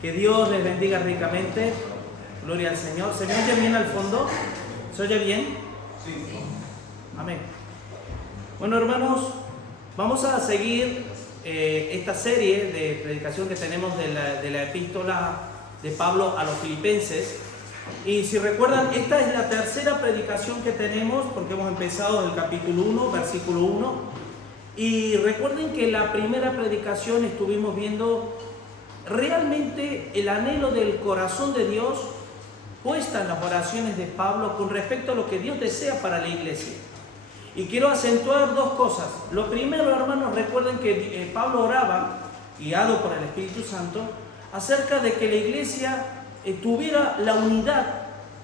Que Dios les bendiga ricamente. Gloria al Señor. ¿Se me oye bien al fondo? ¿Se oye bien? Sí. Amén. Bueno, hermanos, vamos a seguir esta serie de predicación que tenemos de la epístola de Pablo a los Filipenses. Y si recuerdan, esta es la tercera predicación que tenemos, porque hemos empezado el capítulo 1, versículo 1. Y recuerden que la primera predicación estuvimos viendo realmente el anhelo del corazón de Dios puesta en las oraciones de Pablo con respecto a lo que Dios desea para la iglesia. Y quiero acentuar dos cosas. Lo primero, hermanos, recuerden que Pablo oraba, guiado por el Espíritu Santo, acerca de que la iglesia tuviera la unidad,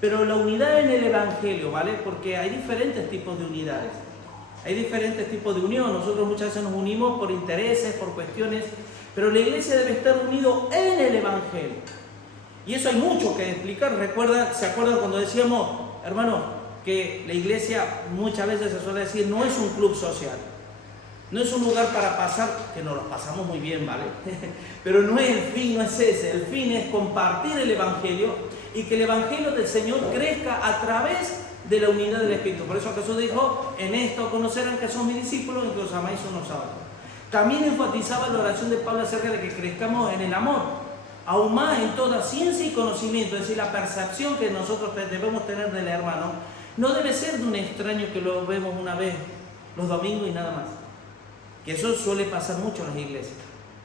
pero la unidad en el Evangelio, ¿vale? Porque hay diferentes tipos de unidades. Hay diferentes tipos de unión. Nosotros muchas veces nos unimos por intereses, por cuestiones, pero la iglesia debe estar unido en el Evangelio. Y eso hay mucho que explicar. ¿Se acuerdan cuando decíamos, hermanos, que la iglesia muchas veces se suele decir no es un club social? No es un lugar para pasar, que nos lo pasamos muy bien, ¿vale? Pero no es el fin, no es ese. El fin es compartir el Evangelio y que el Evangelio del Señor crezca a través de la unidad del Espíritu. Por eso Jesús dijo, en esto conocerán que son mis discípulos y que os amáis unos a otros. También enfatizaba la oración de Pablo acerca de que crezcamos en el amor, aún más en toda ciencia y conocimiento, es decir, la percepción que nosotros debemos tener del hermano no debe ser de un extraño que lo vemos una vez los domingos y nada más, que eso suele pasar mucho en las iglesias,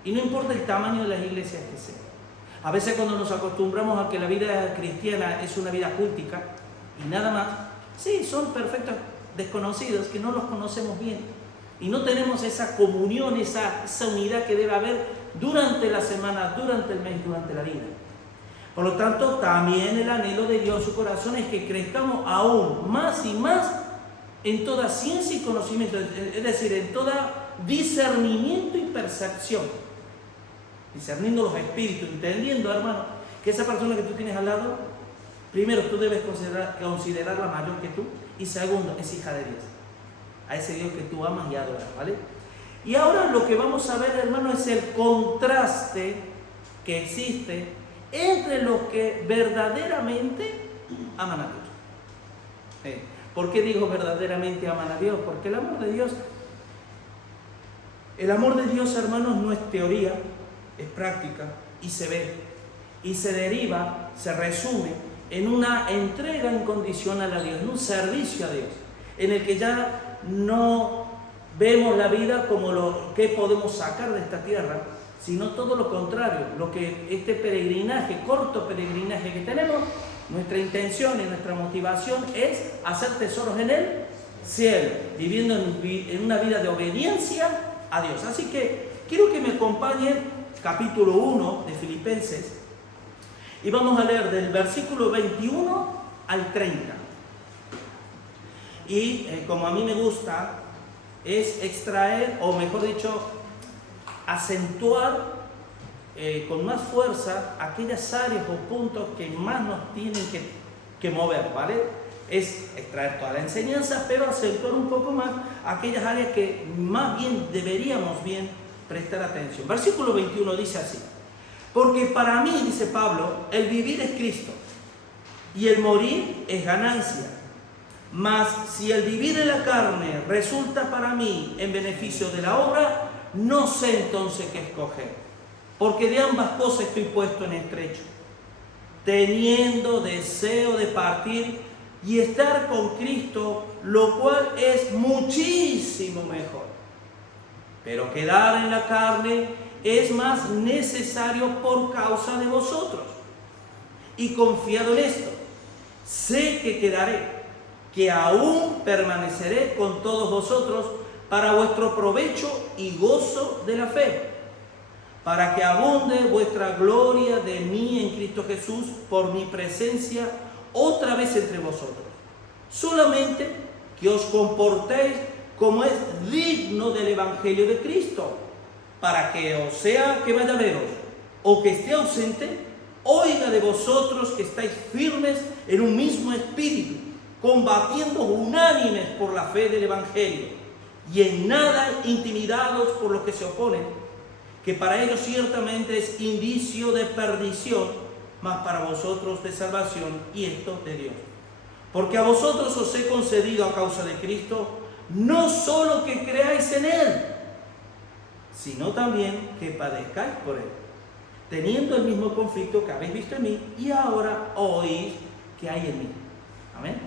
y no importa el tamaño de las iglesias que sean. A veces cuando nos acostumbramos a que la vida cristiana es una vida cultica y nada más, sí, son perfectos desconocidos que no los conocemos bien. Y no tenemos esa comunión, esa unidad que debe haber durante la semana, durante el mes, durante la vida. Por lo tanto, también el anhelo de Dios en su corazón es que crezcamos aún más y más en toda ciencia y conocimiento, es decir, en toda discernimiento y percepción. Discerniendo los espíritus, entendiendo, hermano, que esa persona que tú tienes al lado, primero tú debes considerarla mayor que tú, y segundo, es hija de Dios. A ese Dios que tú amas y adoras, ¿vale? Y ahora lo que vamos a ver, hermano, es el contraste que existe entre los que verdaderamente aman a Dios. ¿Por qué digo verdaderamente aman a Dios? Porque el amor de Dios, hermanos, no es teoría, es práctica y se ve. Y se deriva, se resume en una entrega incondicional a Dios, en un servicio a Dios, en el que ya no vemos la vida como lo que podemos sacar de esta tierra, sino todo lo contrario, lo que este peregrinaje, corto peregrinaje que tenemos, nuestra intención y nuestra motivación es hacer tesoros en el cielo, viviendo en una vida de obediencia a Dios. Así que quiero que me acompañen capítulo 1 de Filipenses y vamos a leer del versículo 21 al 30. Y como a mí me gusta, es extraer, o mejor dicho, acentuar con más fuerza aquellas áreas o puntos que más nos tienen que mover, ¿vale? Es extraer toda la enseñanza, pero acentuar un poco más aquellas áreas que más bien deberíamos prestar atención. Versículo 21 dice así: porque para mí, dice Pablo, el vivir es Cristo y el morir es ganancia. Mas si el vivir en la carne resulta para mí en beneficio de la obra, no sé entonces qué escoger, porque de ambas cosas estoy puesto en estrecho, teniendo deseo de partir y estar con Cristo, lo cual es muchísimo mejor. Pero quedar en la carne es más necesario por causa de vosotros. Y confiado en esto, sé que quedaré, que aún permaneceré con todos vosotros para vuestro provecho y gozo de la fe, para que abunde vuestra gloria de mí en Cristo Jesús por mi presencia otra vez entre vosotros. Solamente que os comportéis como es digno del Evangelio de Cristo, para que, o sea que vaya a veros o que esté ausente, oiga de vosotros que estáis firmes en un mismo espíritu, combatiendo unánimes por la fe del Evangelio, y en nada intimidados por los que se oponen, que para ellos ciertamente es indicio de perdición, mas para vosotros de salvación, y esto de Dios. Porque a vosotros os he concedido a causa de Cristo, no solo que creáis en Él, sino también que padezcáis por Él, teniendo el mismo conflicto que habéis visto en mí y ahora oís que hay en mí. Amén.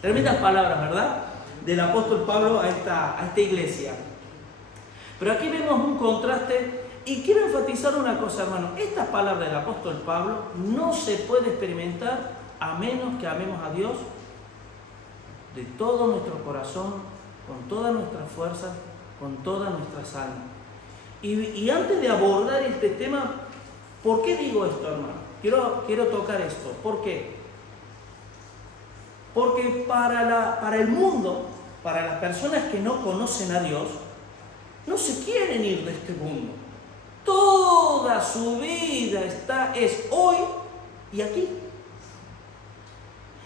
Tremendas palabras, ¿verdad? Del apóstol Pablo a esta iglesia. Pero aquí vemos un contraste y quiero enfatizar una cosa, hermano. Estas palabras del apóstol Pablo no se puede experimentar a menos que amemos a Dios de todo nuestro corazón, con todas nuestras fuerzas, con todas nuestras almas. Y antes de abordar este tema, ¿por qué digo esto, hermano? Quiero tocar esto. ¿Por qué? Porque para el mundo, para las personas que no conocen a Dios, no se quieren ir de este mundo. Toda su vida es hoy y aquí.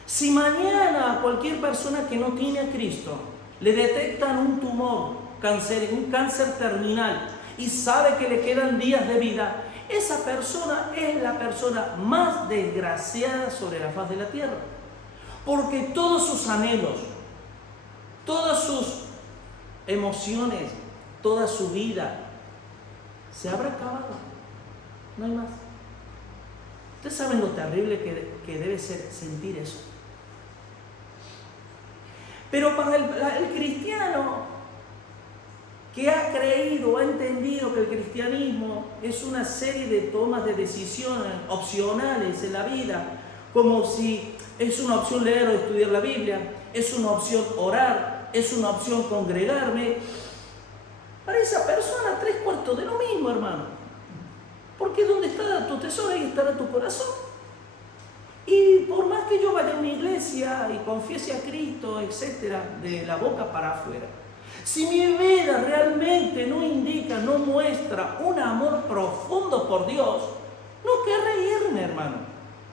Si mañana a cualquier persona que no tiene a Cristo le detectan un tumor, un cáncer terminal, y sabe que le quedan días de vida, esa persona es la persona más desgraciada sobre la faz de la tierra. Porque todos sus anhelos, todas sus emociones, toda su vida se habrá acabado. No hay más. ¿Ustedes saben lo terrible que debe ser sentir eso? Pero para el cristiano que ha creído, ha entendido que el cristianismo es una serie de tomas de decisiones opcionales en la vida, como si es una opción leer o estudiar la Biblia, es una opción orar, es una opción congregarme. Para esa persona, 3/4 de lo mismo, hermano. Porque donde está tu tesoro, ahí estará tu corazón. Y por más que yo vaya a una iglesia y confiese a Cristo, etcétera, de la boca para afuera, si mi vida realmente no indica, no muestra un amor profundo por Dios, no querré irme, hermano.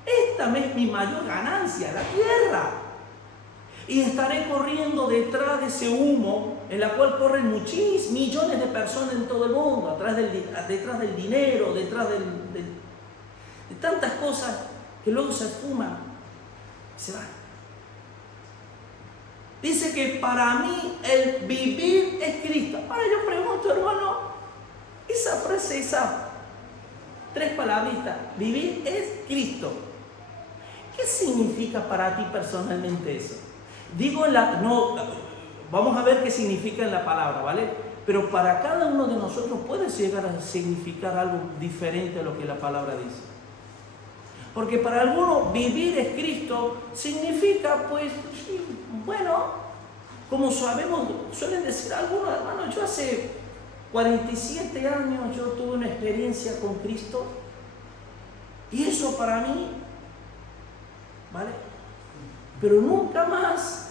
Esta es mi mayor ganancia, la tierra. Y estaré corriendo detrás de ese humo en la cual corren muchísimos millones de personas en todo el mundo, detrás del dinero, detrás de tantas cosas que luego se esfuman y se van. Dice que para mí el vivir es Cristo. Ahora yo pregunto, hermano, esa frase, esas 3 palabritas, vivir es Cristo, ¿qué significa para ti personalmente eso? Vamos a ver qué significa en la palabra, ¿vale? Pero para cada uno de nosotros puede llegar a significar algo diferente a lo que la palabra dice. Porque para algunos vivir es Cristo significa, pues, bueno, como sabemos, suelen decir algunos hermanos, yo hace 47 años yo tuve una experiencia con Cristo y eso para mí, ¿vale? Pero nunca más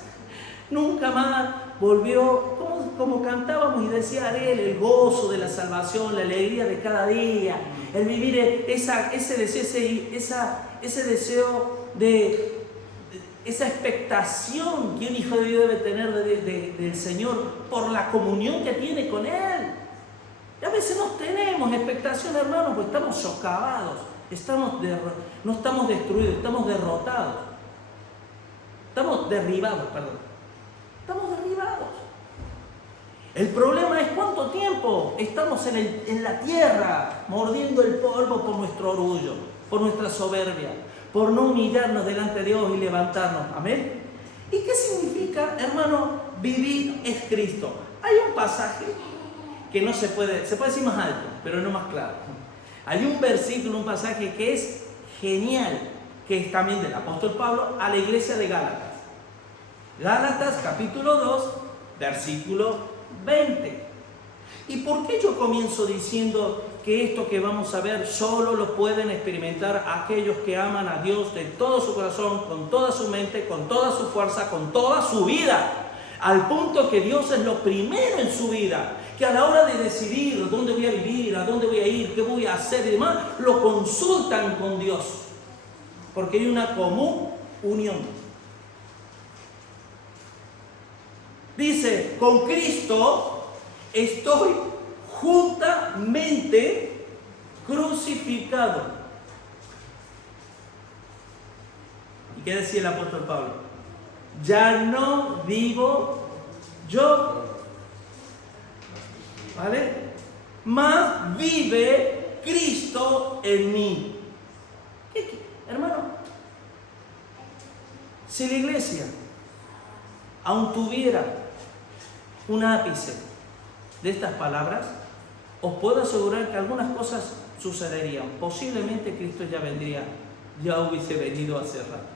volvió, como cantábamos y decía Ariel, el gozo de la salvación, la alegría de cada día, el vivir ese deseo de esa expectación que un hijo de Dios debe tener del Señor por la comunión que tiene con Él. Y a veces no tenemos expectación, hermanos, pues estamos socavados, no estamos destruidos, estamos derrotados. Estamos derribados. El problema es cuánto tiempo estamos en la tierra mordiendo el polvo por nuestro orgullo, por nuestra soberbia, por no humillarnos delante de Dios y levantarnos. Amén. ¿Y qué significa, hermano, vivir es Cristo? Hay un pasaje que no se puede decir más alto, pero no más claro. Hay un versículo, un pasaje que es genial, que es también del apóstol Pablo a la iglesia de Gálatas. Gálatas capítulo 2, versículo 20. ¿Y por qué yo comienzo diciendo que esto que vamos a ver solo lo pueden experimentar aquellos que aman a Dios de todo su corazón, con toda su mente, con toda su fuerza, con toda su vida? Al punto que Dios es lo primero en su vida, que a la hora de decidir dónde voy a vivir, a dónde voy a ir, qué voy a hacer y demás, lo consultan con Dios, porque hay una común unión. Dice, con Cristo estoy juntamente crucificado. ¿Y qué decía el apóstol Pablo? Ya no vivo yo, ¿vale? Mas vive Cristo en mí. Hermano, si la iglesia aún tuviera un ápice de estas palabras, os puedo asegurar que algunas cosas sucederían. Posiblemente Cristo ya hubiese venido hace rato.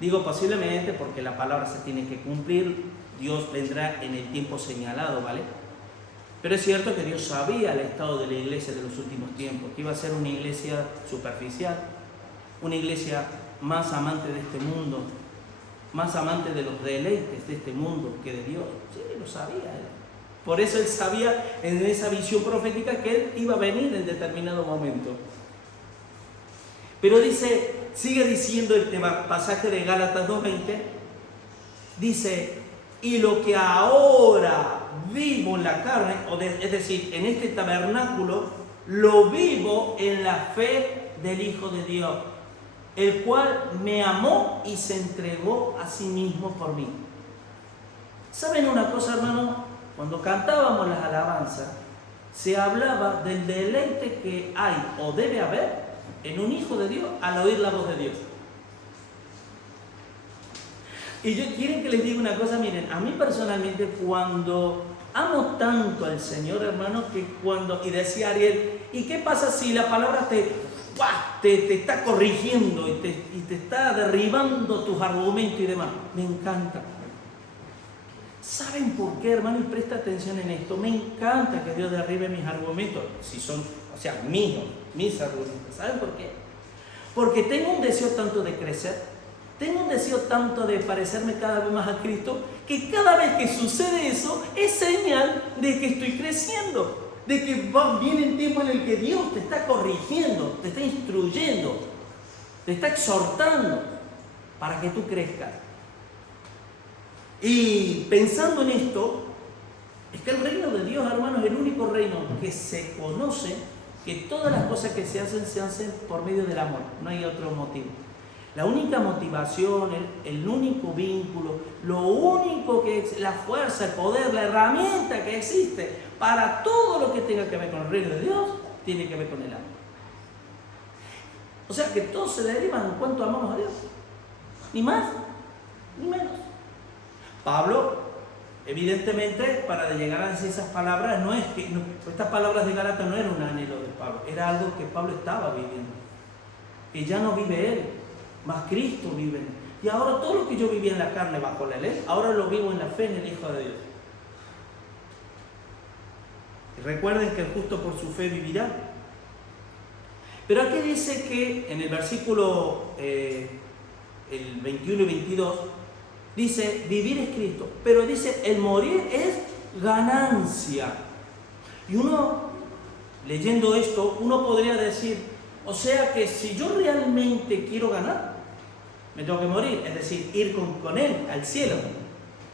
Digo posiblemente porque la palabra se tiene que cumplir, Dios vendrá en el tiempo señalado, ¿vale? Pero es cierto que Dios sabía el estado de la iglesia de los últimos tiempos, que iba a ser una iglesia superficial, una iglesia más amante de este mundo, más amante de los deleites de este mundo que de Dios. Sí, lo sabía él. Por eso él sabía en esa visión profética que él iba a venir en determinado momento. Pero sigue diciendo el pasaje de Gálatas 2:20, dice, y lo que ahora vivo en la carne, es decir, en este tabernáculo, lo vivo en la fe del Hijo de Dios, el cual me amó y se entregó a sí mismo por mí. ¿Saben una cosa, hermano? Cuando cantábamos las alabanzas, se hablaba del deleite que hay o debe haber en un hijo de Dios al oír la voz de Dios. Y quieren que les diga una cosa, miren, a mí personalmente cuando amo tanto al Señor, hermano, y decía Ariel, ¿y qué pasa si la palabra te está corrigiendo y te está derribando tus argumentos y demás? Me encanta. ¿Saben por qué, hermano? Y presta atención en esto. Me encanta que Dios derribe mis argumentos, si son, mis argumentos. ¿Saben por qué? Porque tengo un deseo tanto de crecer, tengo un deseo tanto de parecerme cada vez más a Cristo, que cada vez que sucede eso es señal de que estoy creciendo, de que viene el tiempo en el que Dios te está corrigiendo, te está instruyendo, te está exhortando para que tú crezcas. Y pensando en esto, es que el reino de Dios, hermanos, es el único reino que se conoce que todas las cosas que se hacen por medio del amor, no hay otro motivo. La única motivación, el único vínculo, lo único que es la fuerza, el poder, la herramienta que existe para todo lo que tenga que ver con el reino de Dios, tiene que ver con el amor. O sea que todo se deriva en cuanto amamos a Dios. Ni más, ni menos. Pablo, evidentemente, para llegar a decir esas palabras, estas palabras de Gálatas no eran un anhelo de Pablo, era algo que Pablo estaba viviendo. Que ya no vive él, mas Cristo vive en él. Y ahora todo lo que yo vivía en la carne bajo la ley, ahora lo vivo en la fe en el Hijo de Dios. Y recuerden que el justo por su fe vivirá. Pero aquí dice que en el versículo el 21 y 22, dice, vivir es Cristo, pero dice, el morir es ganancia. Y uno, leyendo esto, uno podría decir, o sea que si yo realmente quiero ganar, me tengo que morir, es decir, ir con Él al cielo.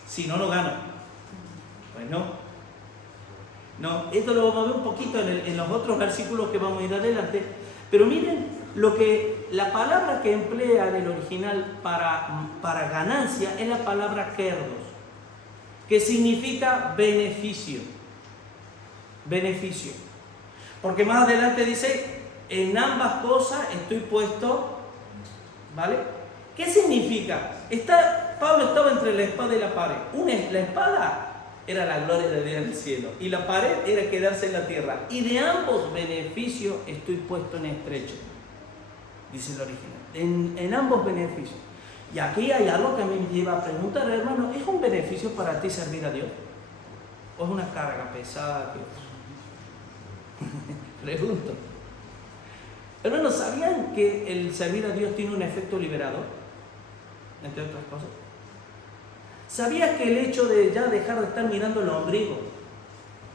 Si no, no gano. Pues no, esto lo vamos a ver un poquito en los otros versículos que vamos a ir adelante, pero miren la palabra que emplea en el original para ganancia es la palabra kerdos, que significa beneficio. Beneficio. Porque más adelante dice, en ambas cosas estoy puesto, ¿vale? ¿Qué significa? Pablo estaba entre la espada y la pared. La espada era la gloria de Dios en el cielo y la pared era quedarse en la tierra. Y de ambos beneficios estoy puesto en estrecho. Dice el original, en ambos beneficios. Y aquí hay algo que a mí me lleva a preguntar, hermano, ¿es un beneficio para ti servir a Dios? ¿O es una carga pesada? Pregunto. Hermanos, ¿sabían que el servir a Dios tiene un efecto liberador? Entre otras cosas. ¿Sabías que el hecho de ya dejar de estar mirando el ombligo,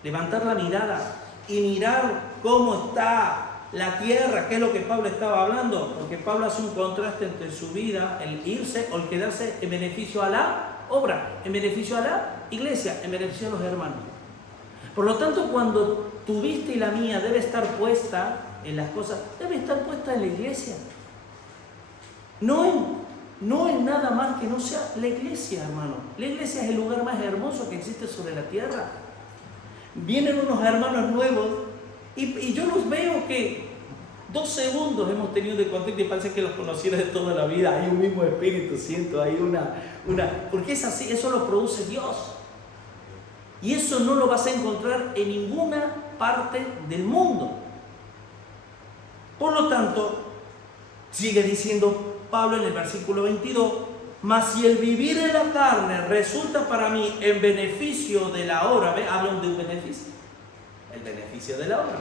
levantar la mirada y mirar cómo está la tierra, que es lo que Pablo estaba hablando? Porque Pablo hace un contraste entre su vida, el irse o el quedarse en beneficio a la obra, en beneficio a la iglesia, en beneficio a los hermanos. Por lo tanto, cuando tu vista y la mía debe estar puesta en las cosas, debe estar puesta en la iglesia. No en nada más que no sea la iglesia, hermano. La iglesia es el lugar más hermoso que existe sobre la tierra. Vienen unos hermanos nuevos y yo los veo que 2 segundos hemos tenido de contacto y parece que los conociera de toda la vida. Hay un mismo espíritu, siento, hay porque es así, eso lo produce Dios. Y eso no lo vas a encontrar en ninguna parte del mundo. Por lo tanto, sigue diciendo Pablo en el versículo 22, mas si el vivir en la carne resulta para mí en beneficio de la obra, ¿ve? Hablan de un beneficio, el beneficio de la obra.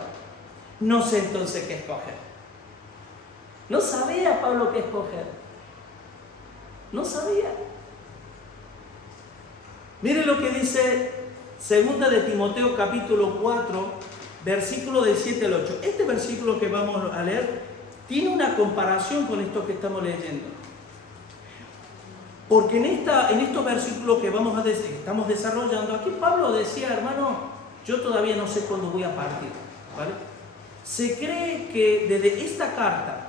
No sé entonces qué escoger. No sabía Pablo qué escoger. No sabía. Mire lo que dice 2 de Timoteo capítulo 4, versículo del 7 al 8. Este versículo que vamos a leer tiene una comparación con esto que estamos leyendo. Porque en estos versículos que estamos desarrollando, aquí Pablo decía, hermano, yo todavía no sé cuándo voy a partir, ¿vale? Se cree que desde esta carta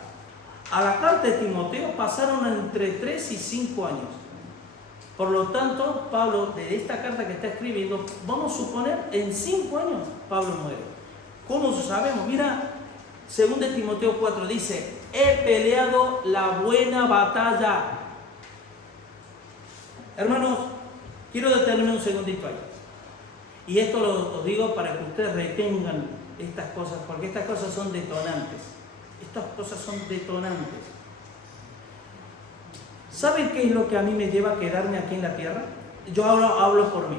a la carta de Timoteo pasaron entre 3 y 5 años. Por lo tanto, Pablo, de esta carta que está escribiendo, vamos a suponer, en 5 años Pablo muere. ¿Cómo lo sabemos? Mira, 2 de Timoteo 4 dice, he peleado la buena batalla. Hermanos, quiero detenerme un segundito ahí. Y esto lo digo para que ustedes retengan estas cosas, porque estas cosas son detonantes. Estas cosas son detonantes. ¿Saben qué es lo que a mí me lleva a quedarme aquí en la tierra? Yo hablo por mí.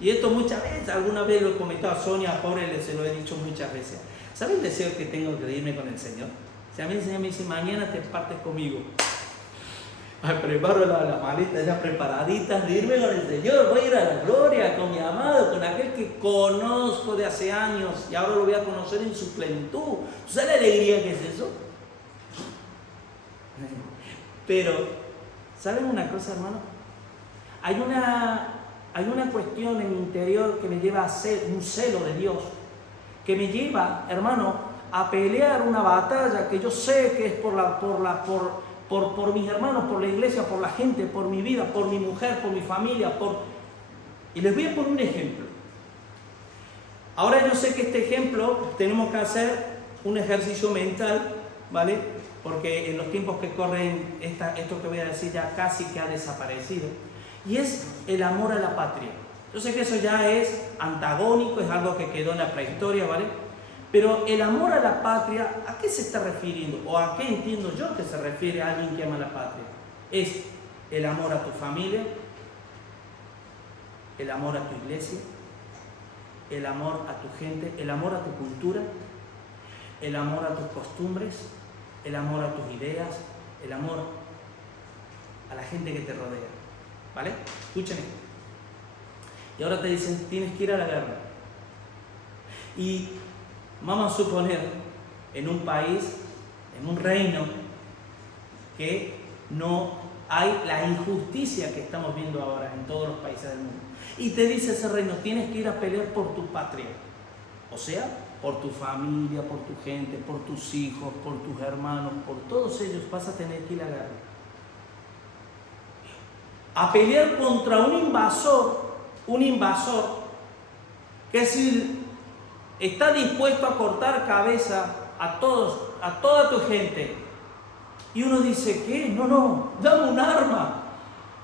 Y esto muchas veces, alguna vez lo he comentado a Sonia, pobre, se lo he dicho muchas veces. ¿Saben el deseo que tengo de irme con el Señor? Si a mí el Señor me dice, mañana te partes conmigo. Preparo las maletas ya preparaditas de irme con el Señor. Voy a ir a la gloria con mi amado, con aquel que conozco de hace años y ahora lo voy a conocer en su plenitud. ¿Sabes la alegría que es eso? Pero, ¿saben una cosa, hermano? Hay una cuestión en mi interior que me lleva a ser un celo de Dios, que me lleva, hermano, a pelear una batalla que yo sé que es por mis hermanos, por la iglesia, por la gente, por mi vida, por mi mujer, por mi familia, Y les voy a poner un ejemplo. Ahora yo sé que este ejemplo tenemos que hacer un ejercicio mental, ¿vale? Porque en los tiempos que corren, esto que voy a decir ya casi que ha desaparecido. Y es el amor a la patria. Yo sé que eso ya es antagónico, es algo que quedó en la prehistoria, ¿vale? Pero el amor a la patria, ¿a qué se está refiriendo? ¿O a qué entiendo yo que se refiere a alguien que ama la patria? Es el amor a tu familia, el amor a tu iglesia, el amor a tu gente, el amor a tu cultura, el amor a tus costumbres, el amor a tus ideas, el amor a la gente que te rodea. ¿Vale? Escuchen esto. Y ahora te dicen, tienes que ir a la guerra. Y vamos a suponer, en un país, en un reino, que no hay la injusticia que estamos viendo ahora en todos los países del mundo. Y te dice ese reino, tienes que ir a pelear por tu patria. O sea, por tu familia, por tu gente, por tus hijos, por tus hermanos, por todos ellos vas a tener que ir a la guerra. A pelear contra un invasor que si está dispuesto a cortar cabeza a toda tu gente. Y uno dice, ¿qué? No, dame un arma.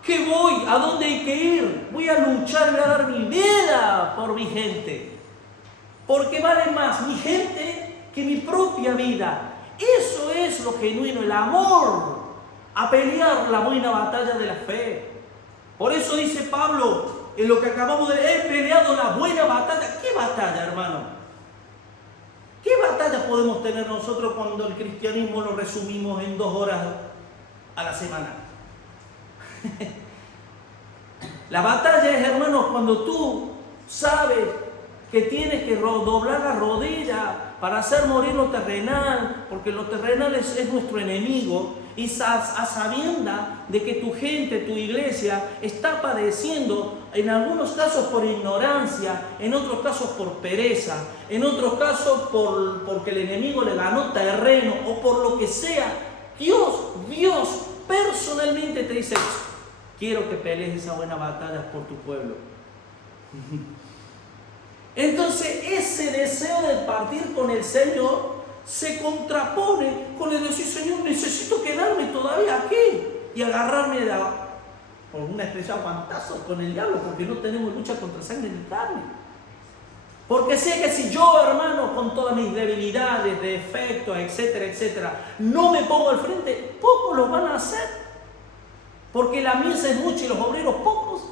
¿Qué voy? ¿A dónde hay que ir? Voy a luchar, voy a dar mi vida por mi gente. Porque vale más mi gente que mi propia vida. Eso es lo genuino, el amor a pelear la buena batalla de la fe. Por eso dice Pablo, en lo que acabamos de leer, he peleado la buena batalla. ¿Qué batalla, hermano? ¿Qué batalla podemos tener nosotros cuando el cristianismo lo resumimos en 2 horas a la semana? La batalla es, hermanos, cuando tú sabes que tienes que doblar la rodilla para hacer morir lo terrenal, porque lo terrenal es nuestro enemigo, y a sabienda de que tu gente, tu iglesia, está padeciendo, en algunos casos por ignorancia, en otros casos por pereza, en otros casos porque el enemigo le ganó terreno o por lo que sea. Dios personalmente te dice: quiero que pelees esa buena batalla por tu pueblo. Entonces ese deseo de partir con el Señor se contrapone con el decir: Señor, necesito quedarme todavía aquí y agarrarme por una expresión, guantazos con el diablo, porque no tenemos lucha contra sangre ni carne. Porque sé que si yo, hermano, con todas mis debilidades, defectos, etcétera, etcétera, no me pongo al frente, pocos lo van a hacer, porque la mies es mucha y los obreros pocos.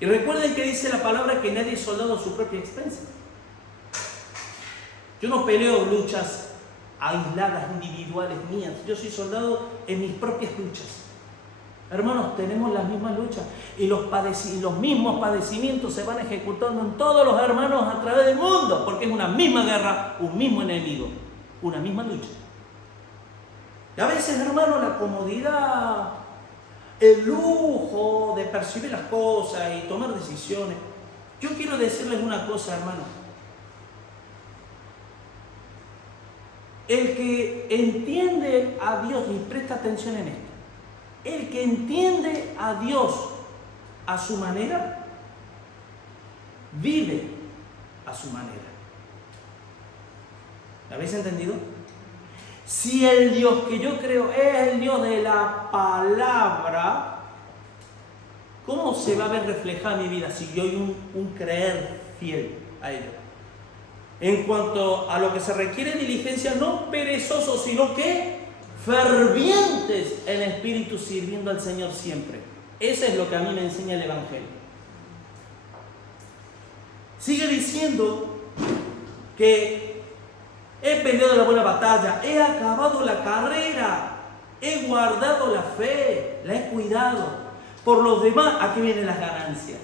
Y recuerden que dice la palabra que nadie es soldado a su propia expensa. Yo no peleo luchas aisladas, individuales mías. Yo soy soldado en mis propias luchas. Hermanos, tenemos las mismas luchas y los mismos padecimientos se van ejecutando en todos los hermanos a través del mundo, porque es una misma guerra, un mismo enemigo, una misma lucha. Y a veces, hermanos, la comodidad, el lujo de percibir las cosas y tomar decisiones. Yo quiero decirles una cosa, hermanos. El que entiende a Dios, y presta atención en esto, el que entiende a Dios a su manera, vive a su manera. ¿Lo habéis entendido? Si el Dios que yo creo es el Dios de la palabra, ¿cómo se va a ver reflejada mi vida si yo soy un creer fiel a Él? En cuanto a lo que se requiere diligencia, no perezosos, sino que fervientes en espíritu, sirviendo al Señor siempre. Eso es lo que a mí me enseña el Evangelio. Sigue diciendo que he peleado la buena batalla, he acabado la carrera, he guardado la fe, la he cuidado. Por los demás, aquí vienen las ganancias.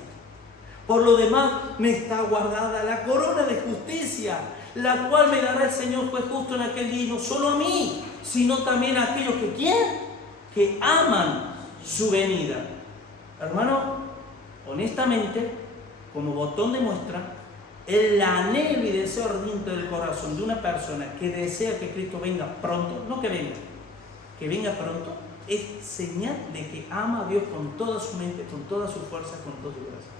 Por lo demás, me está guardada la corona de justicia, la cual me dará el Señor juez justo en aquel día, y no solo a mí, sino también a aquellos que ¿quién? Que aman su venida. Hermano, honestamente, como botón de muestra, el anhelo y deseo ardiente del corazón de una persona que desea que Cristo venga pronto, no que venga pronto, es señal de que ama a Dios con toda su mente, con toda su fuerza, con todo su corazón.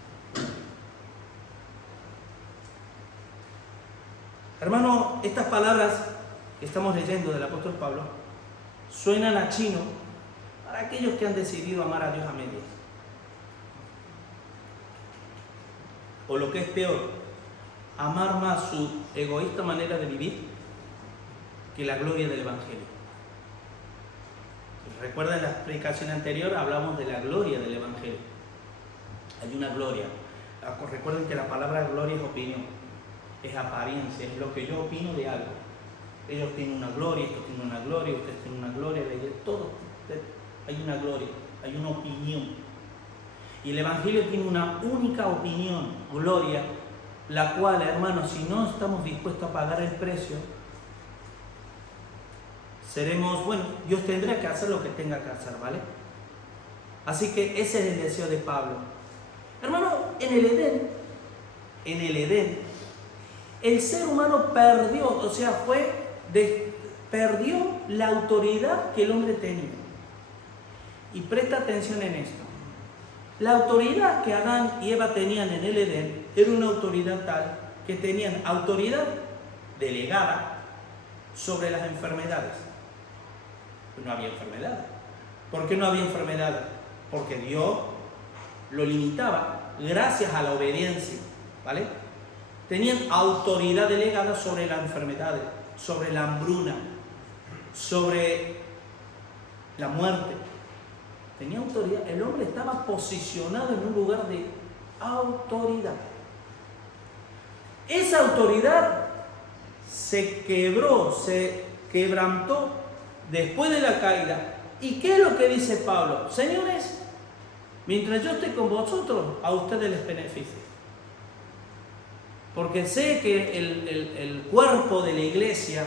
Hermano, estas palabras que estamos leyendo del apóstol Pablo suenan a chino para aquellos que han decidido amar a Dios a medias. O lo que es peor, amar más su egoísta manera de vivir que la gloria del Evangelio. Recuerden la explicación anterior, hablamos de la gloria del Evangelio. Hay una gloria. Recuerden que la palabra gloria es opinión, es apariencia, es lo que yo opino de algo. Ellos tienen una gloria, estos tienen una gloria, ustedes tienen una gloria, todos hay una gloria, hay una opinión. Y el Evangelio tiene una única opinión, gloria, la cual, hermanos, si no estamos dispuestos a pagar el precio, seremos, Dios tendrá que hacer lo que tenga que hacer, ¿vale? Así que ese es el deseo de Pablo. Hermano, en el Edén, el ser humano perdió, perdió la autoridad que el hombre tenía. Y presta atención en esto. La autoridad que Adán y Eva tenían en el Edén era una autoridad tal que tenían autoridad delegada sobre las enfermedades. No había enfermedades. ¿Por qué no había enfermedades? Porque Dios lo limitaba gracias a la obediencia, ¿vale? Tenían autoridad delegada sobre las enfermedades, sobre la hambruna, sobre la muerte. Tenía autoridad. El hombre estaba posicionado en un lugar de autoridad. Esa autoridad se quebró, se quebrantó después de la caída. ¿Y qué es lo que dice Pablo? Señores, mientras yo esté con vosotros, a ustedes les beneficio. Porque sé que el cuerpo de la iglesia,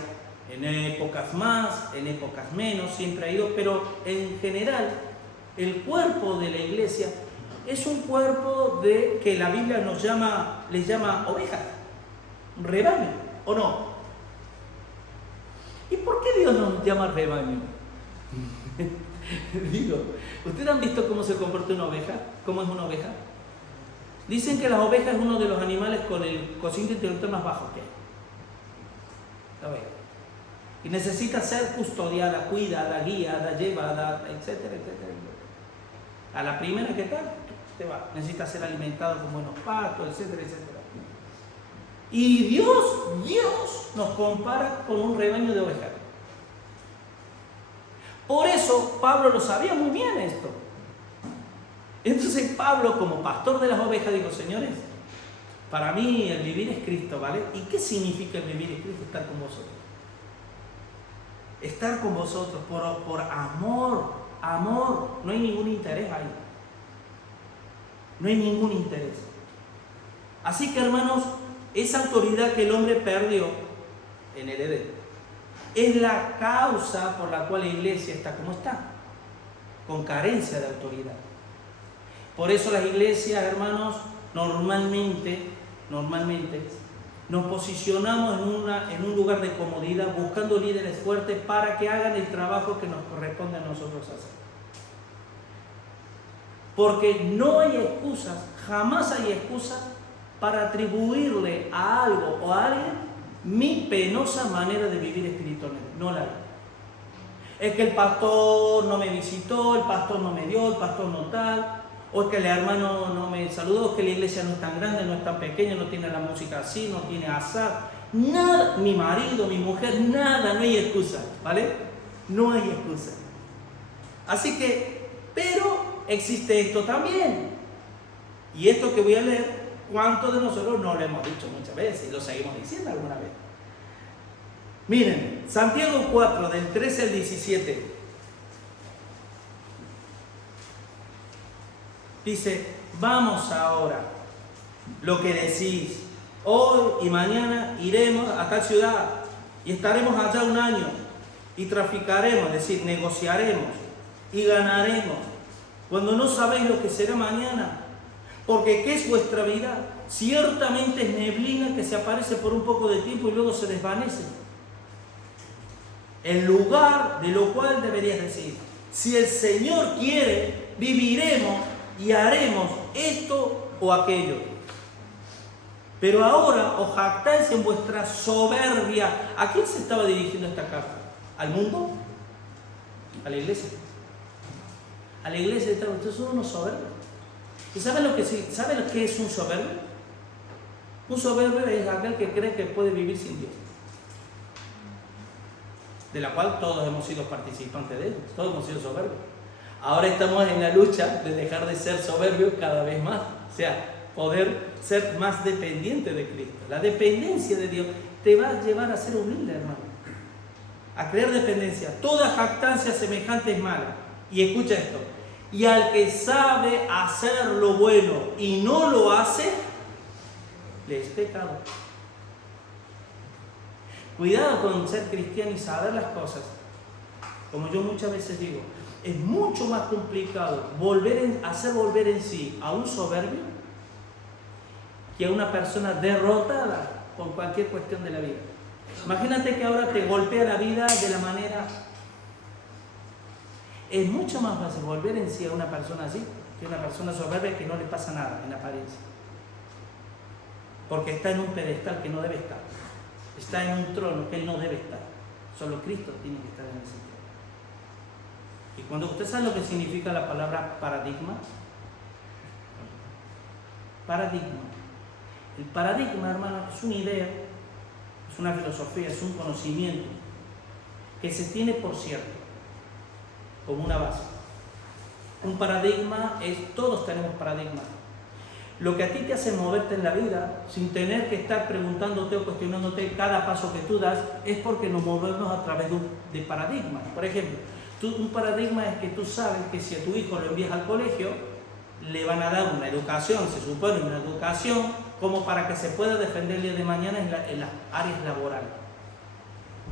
en épocas más, en épocas menos, siempre ha ido, pero en general, el cuerpo de la iglesia es un cuerpo que la Biblia les llama ovejas, un rebaño, ¿o no? ¿Y por qué Dios nos llama rebaño? Digo, ¿ustedes han visto cómo se comporta una oveja? ¿Cómo es una oveja? Dicen que las ovejas es uno de los animales con el cociente intelectual más bajo que hay. La oveja. Y necesita ser custodiada, cuidada, guiada, llevada, etcétera, etcétera, etcétera. A la primera que tal, te va. Necesita ser alimentado con buenos pastos, etcétera, etcétera. Y Dios nos compara con un rebaño de ovejas. Por eso Pablo lo sabía muy bien esto. Entonces Pablo, como pastor de las ovejas, dijo: señores, para mí el vivir es Cristo, ¿vale? ¿Y qué significa el vivir es Cristo? Estar con vosotros. Estar con vosotros por amor, no hay ningún interés ahí. No hay ningún interés. Así que, hermanos, esa autoridad que el hombre perdió en el Edén es la causa por la cual la iglesia está como está, con carencia de autoridad. Por eso las iglesias, hermanos, normalmente nos posicionamos en un lugar de comodidad, buscando líderes fuertes para que hagan el trabajo que nos corresponde a nosotros hacer. Porque no hay excusas, jamás hay excusas para atribuirle a algo o a alguien mi penosa manera de vivir espiritualmente. No la hay. Es que el pastor no me visitó, el pastor no me dio, el pastor no tal. O es que el hermano no me saludó, es que la iglesia no es tan grande, no es tan pequeña, no tiene la música así, no tiene asá. Nada, mi marido, mi mujer, nada, no hay excusa, ¿vale? No hay excusa. Así que, pero existe esto también. Y esto que voy a leer, ¿cuántos de nosotros no lo hemos dicho muchas veces y lo seguimos diciendo alguna vez? Miren, Santiago 4, del 13 al 17. Dice: vamos ahora, lo que decís, hoy y mañana iremos a tal ciudad y estaremos allá un año y traficaremos, es decir, negociaremos y ganaremos, cuando no sabéis lo que será mañana. Porque ¿qué es vuestra vida? Ciertamente es neblina que se aparece por un poco de tiempo y luego se desvanece. En lugar de lo cual deberías decir: si el Señor quiere, viviremos y haremos esto o aquello. Pero ahora os jactáis en vuestra soberbia. ¿A quién se estaba dirigiendo esta carta? ¿Al mundo? ¿A la iglesia? A la iglesia estaba: ustedes son unos soberbios. ¿Y saben lo que es un soberbio? Un soberbio es aquel que cree que puede vivir sin Dios, de la cual todos hemos sido participantes de ello, todos hemos sido soberbios. Ahora estamos en la lucha de dejar de ser soberbios cada vez más, o sea, poder ser más dependiente de Cristo. La dependencia de Dios te va a llevar a ser humilde, hermano, a creer dependencia. Toda jactancia semejante es mala. Y escucha esto: y al que sabe hacer lo bueno y no lo hace, le es pecado. Cuidado con ser cristiano y saber las cosas. Como yo muchas veces digo, es mucho más complicado hacer volver en sí a un soberbio que a una persona derrotada por cualquier cuestión de la vida. Imagínate que ahora te golpea la vida de la manera... Es mucho más fácil volver en sí a una persona así que a una persona soberbia que no le pasa nada en apariencia. Porque está en un pedestal que no debe estar. Está en un trono que él no debe estar. Solo Cristo tiene que estar en ese trono. Y cuando usted sabe lo que significa la palabra paradigma, el paradigma, hermano, es una idea, es una filosofía, es un conocimiento que se tiene por cierto, como una base. Un paradigma es, todos tenemos paradigmas. Lo que a ti te hace moverte en la vida, sin tener que estar preguntándote o cuestionándote cada paso que tú das, es porque nos movemos a través de paradigmas. Por ejemplo, un paradigma es que tú sabes que si a tu hijo lo envías al colegio, le van a dar una educación, se supone una educación, como para que se pueda defender el día de mañana en las áreas laborales.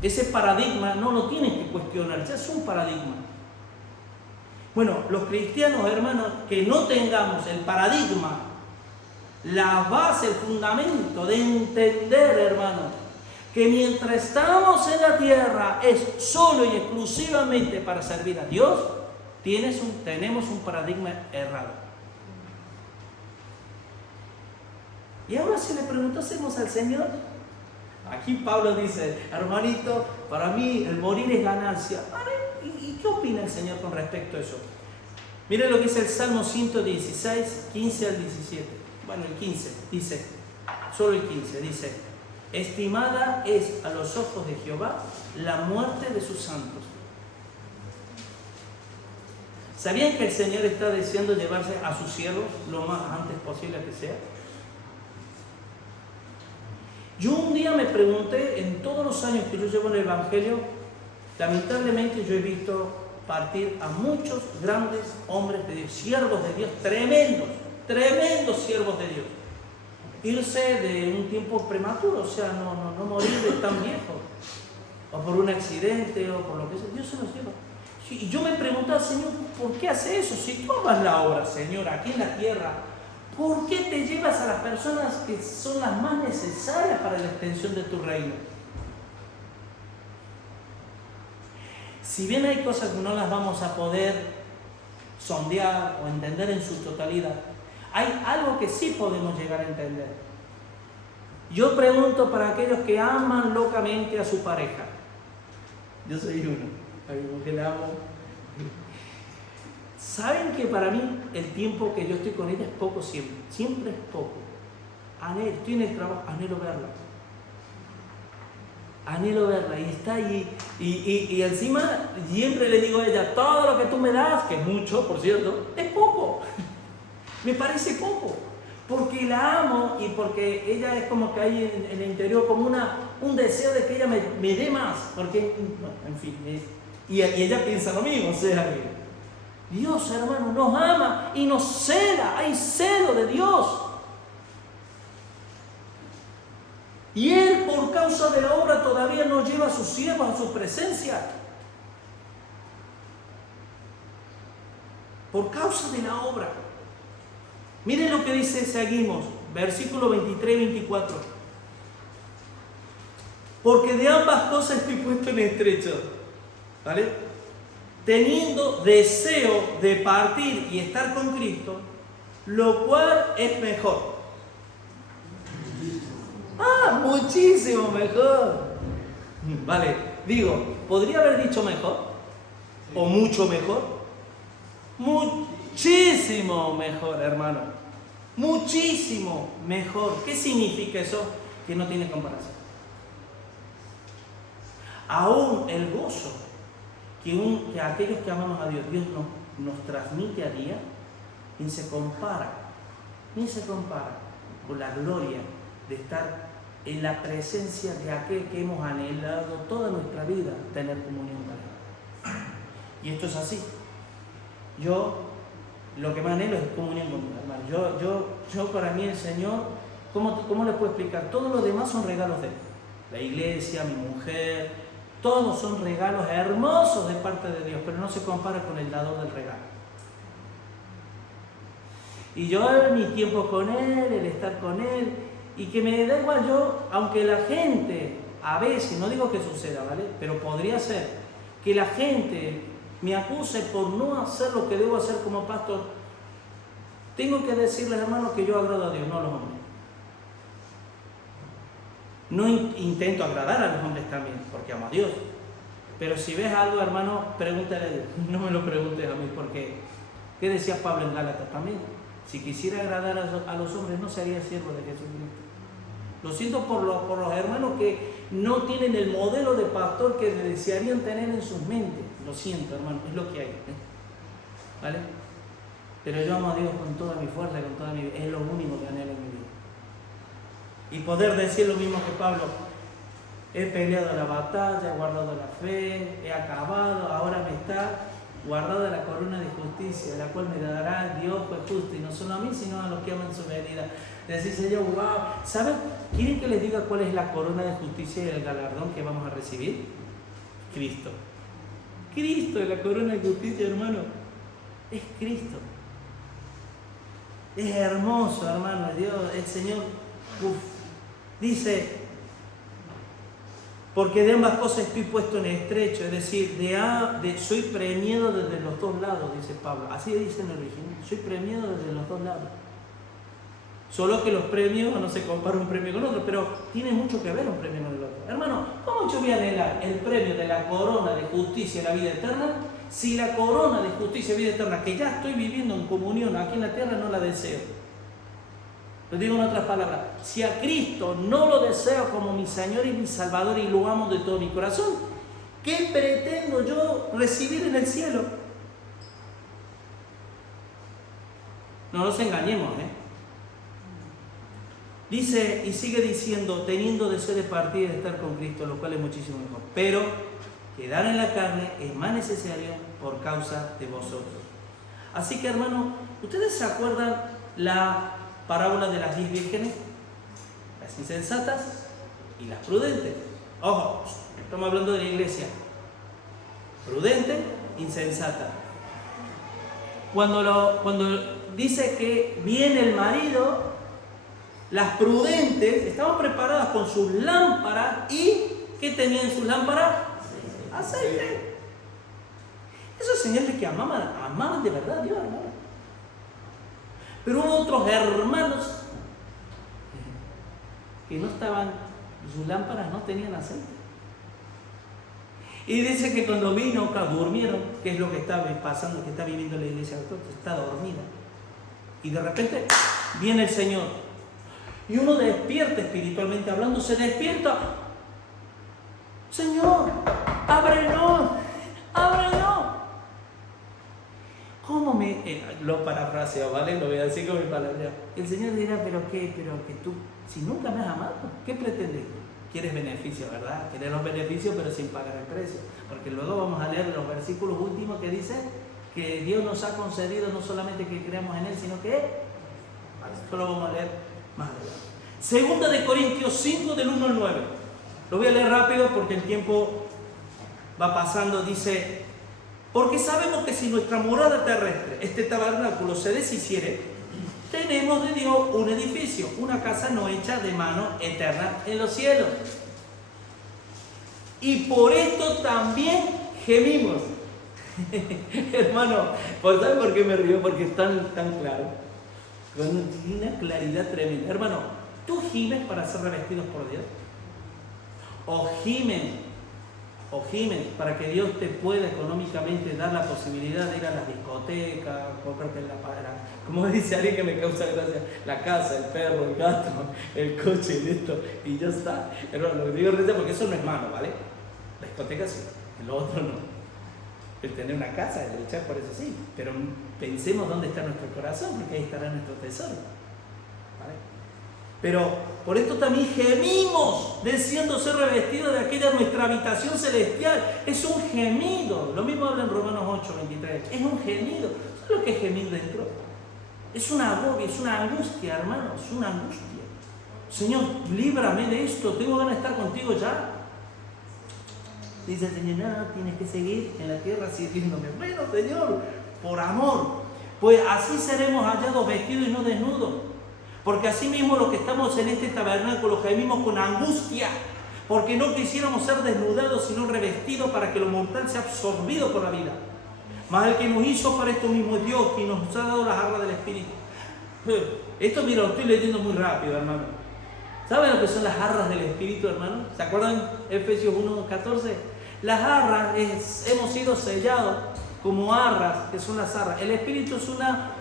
Ese paradigma no lo tienes que cuestionar, ya es un paradigma. Bueno, los cristianos, hermanos, que no tengamos el paradigma, la base, el fundamento de entender, hermanos, que mientras estamos en la tierra es solo y exclusivamente para servir a Dios, tenemos un paradigma errado. Y ahora si le preguntásemos al Señor, aquí Pablo dice, hermanito, para mí el morir es ganancia. ¿Y qué opina el Señor con respecto a eso? Miren lo que dice el Salmo 116, 15 al 17. Bueno, el 15 dice, solo el 15 dice, estimada es a los ojos de Jehová la muerte de sus santos. ¿Sabían que el Señor está deseando llevarse a sus siervos lo más antes posible que sea? Yo un día me pregunté, en todos los años que yo llevo en el Evangelio, lamentablemente yo he visto partir a muchos grandes hombres de Dios, siervos de Dios, tremendos siervos de Dios, irse de un tiempo prematuro, o sea, no morir de tan viejo, o por un accidente, o por lo que sea, Dios se los lleva. Y yo me preguntaba, Señor, ¿por qué hace eso? Si tú amas la obra, Señor, aquí en la tierra, ¿por qué te llevas a las personas que son las más necesarias para la extensión de tu reino? Si bien hay cosas que no las vamos a poder sondear o entender en su totalidad, hay algo que sí podemos llegar a entender. Yo pregunto para aquellos que aman locamente a su pareja. Yo soy uno, a mi mujer la amo. ¿Saben que para mí el tiempo que yo estoy con ella es poco siempre? Siempre es poco. Estoy en el trabajo, anhelo verla y está allí. Y encima siempre le digo a ella, todo lo que tú me das, que es mucho, por cierto, es poco. Me parece poco. Porque la amo y porque ella es como que hay en el interior como un deseo de que ella me dé más. Porque, en fin, y ella piensa lo mismo, o sea que Dios, hermano, nos ama y nos cela. Hay celo de Dios. Y Él, por causa de la obra, todavía nos lleva a sus siervos, a su presencia. Por causa de la obra. Miren lo que dice, seguimos, versículo 23 y 24. Porque de ambas cosas estoy puesto en estrecho. ¿Vale? Teniendo deseo de partir y estar con Cristo, lo cual es mejor. Muchísimo mejor. Vale, digo, ¿podría haber dicho mejor? ¿O mucho mejor? Muchísimo mejor, hermano. Muchísimo mejor. ¿Qué significa eso? Que no tiene comparación. Aún el gozo que aquellos que amamos a Dios, nos transmite a día, ni se compara con la gloria de estar en la presencia de aquel que hemos anhelado toda nuestra vida, tener comunión con Él. Y esto es así. Yo lo que más anhelo es comunión con mi hermano. Yo para mí el Señor, ¿cómo le puedo explicar? Todos los demás son regalos de Él. La iglesia, mi mujer, todos son regalos hermosos de parte de Dios, pero no se compara con el dador del regalo. Y yo mis tiempos con Él, el estar con Él, y que me da igual yo, aunque la gente, a veces, no digo que suceda, ¿vale? Pero podría ser que la gente me acuse por no hacer lo que debo hacer como pastor. Tengo que decirles, hermanos, que yo agrado a Dios, no a los hombres. No intento agradar a los hombres también, porque amo a Dios. Pero si ves algo, hermano, pregúntale a Dios. No me lo preguntes a mí, porque ¿qué decía Pablo en Gálatas también? Si quisiera agradar a los hombres, no sería siervo de Jesucristo. Lo siento por los hermanos que no tienen el modelo de pastor que desearían tener en sus mentes. Lo siento, hermano, es lo que hay. ¿Vale? Pero yo amo a Dios con toda mi fuerza, con toda mi vida. Es lo único que anhelo en mi vida. Y poder decir lo mismo que Pablo: he peleado la batalla, he guardado la fe, he acabado, ahora me está. guardada la corona de justicia, la cual me dará Dios pues justo, y no solo a mí, sino a los que aman su venida. Decís, Señor, wow, ¿saben? ¿Quieren que les diga cuál es la corona de justicia y el galardón que vamos a recibir? Cristo. Cristo es la corona de justicia, hermano. Es Cristo. Es hermoso, hermano. Dios, el Señor, dice, porque de ambas cosas estoy puesto en estrecho, es decir, soy premiado desde los dos lados, dice Pablo. Así dice en el original, soy premiado desde los dos lados. Solo que los premios no se compara un premio con otro, pero tiene mucho que ver un premio con el otro. Hermano, ¿cómo yo voy a anhelar el premio de la corona de justicia y la vida eterna si la corona de justicia y vida eterna que ya estoy viviendo en comunión aquí en la tierra no la deseo? Lo digo en otras palabras, si a Cristo no lo deseo como mi Señor y mi Salvador y lo amo de todo mi corazón, ¿qué pretendo yo recibir en el cielo? No nos engañemos, Dice y sigue diciendo, teniendo deseo de partir y de estar con Cristo, lo cual es muchísimo mejor. Pero quedar en la carne es más necesario por causa de vosotros. Así que, hermano, ¿ustedes se acuerdan la parábola de las 10 vírgenes? Las insensatas y las prudentes. Ojo, estamos hablando de la iglesia. Prudente, insensata. Cuando dice que viene el marido, las prudentes estaban preparadas con sus lámparas y ¿qué tenían en sus lámparas? Aceite. Eso es señal de que amaban de verdad a Dios, hermano. Pero hubo otros hermanos que no estaban, sus lámparas no tenían aceite. Y dice que cuando vino, durmieron, que es lo que está pasando, que está viviendo la iglesia actual, está dormida. Y de repente viene el Señor. Y uno despierta espiritualmente hablando, se despierta. Señor, ábrenos, ábrenos. ¿Cómo lo parafraseo, ¿vale? Lo voy a decir con mi palabra. El Señor dirá, pero que tú, si nunca me has amado, ¿qué pretendes? Quieres beneficios, ¿verdad? Quieres los beneficios, pero sin pagar el precio. Porque luego vamos a leer los versículos últimos que dicen que Dios nos ha concedido no solamente que creamos en Él, sino que esto lo vamos a leer más adelante. Segunda de Corintios 5, del 1 al 9. Lo voy a leer rápido porque el tiempo va pasando. Dice, porque sabemos que si nuestra morada terrestre, este tabernáculo, se deshiciere, tenemos de Dios un edificio, una casa no hecha de mano, eterna en los cielos. Y por esto también gemimos. Hermano, ¿sabes por qué me río? Porque es tan claro. Con una claridad tremenda. Hermano, ¿tú gimes para ser revestidos por Dios? ¿O gimen para que Dios te pueda económicamente dar la posibilidad de ir a las discotecas, comprarte la padra? Como dice alguien que me causa gracia, la casa, el perro, el gato, el coche, y esto, y ya está. Hermano, lo digo risa porque eso no es malo, ¿vale? La discoteca sí, el otro no. El tener una casa, el luchar por eso sí, pero pensemos dónde está nuestro corazón, porque ahí estará nuestro tesoro, ¿vale? Pero por esto también gemimos, deseando ser revestidos de aquella nuestra habitación celestial. Es un gemido, lo mismo habla en Romanos 8, 23, es un gemido. ¿Sabes lo que es gemir dentro? Es una agobio, es una angustia, hermano, es una angustia. Señor, líbrame de esto, tengo ganas de estar contigo ya. Dice el Señor, no, tienes que seguir en la tierra sirviéndome. Bueno, Señor, por amor, pues así seremos hallados vestidos y no desnudos. Porque así mismo los que estamos en este tabernáculo gemimos con angustia, porque no quisiéramos ser desnudados, sino revestidos para que lo mortal sea absorbido por la vida. Mas el que nos hizo para esto mismo es Dios, quien nos ha dado las arras del Espíritu. Esto, mira, lo estoy leyendo muy rápido, hermano. ¿Saben lo que son las arras del Espíritu, hermano? ¿Se acuerdan Efesios 1:14? Las arras hemos sido sellados como arras, que son las arras. El Espíritu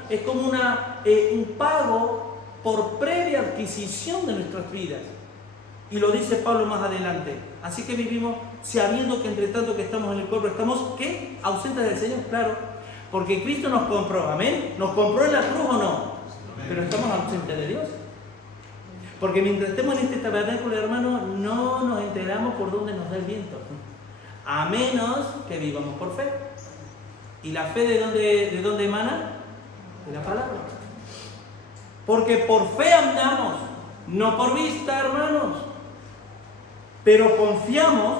es como un pago por previa adquisición de nuestras vidas. Y lo dice Pablo más adelante. Así que vivimos sabiendo que entre tanto que estamos en el cuerpo, estamos, ¿qué? Ausentes del Señor, claro. Porque Cristo nos compró, amén. ¿Nos compró en la cruz o no? Pero estamos ausentes de Dios. Porque mientras estemos en este tabernáculo, hermano, no nos enteramos por dónde nos da el viento. A menos que vivamos por fe. ¿Y la fe de dónde emana? De la palabra. Porque por fe andamos, no por vista, hermanos. Pero confiamos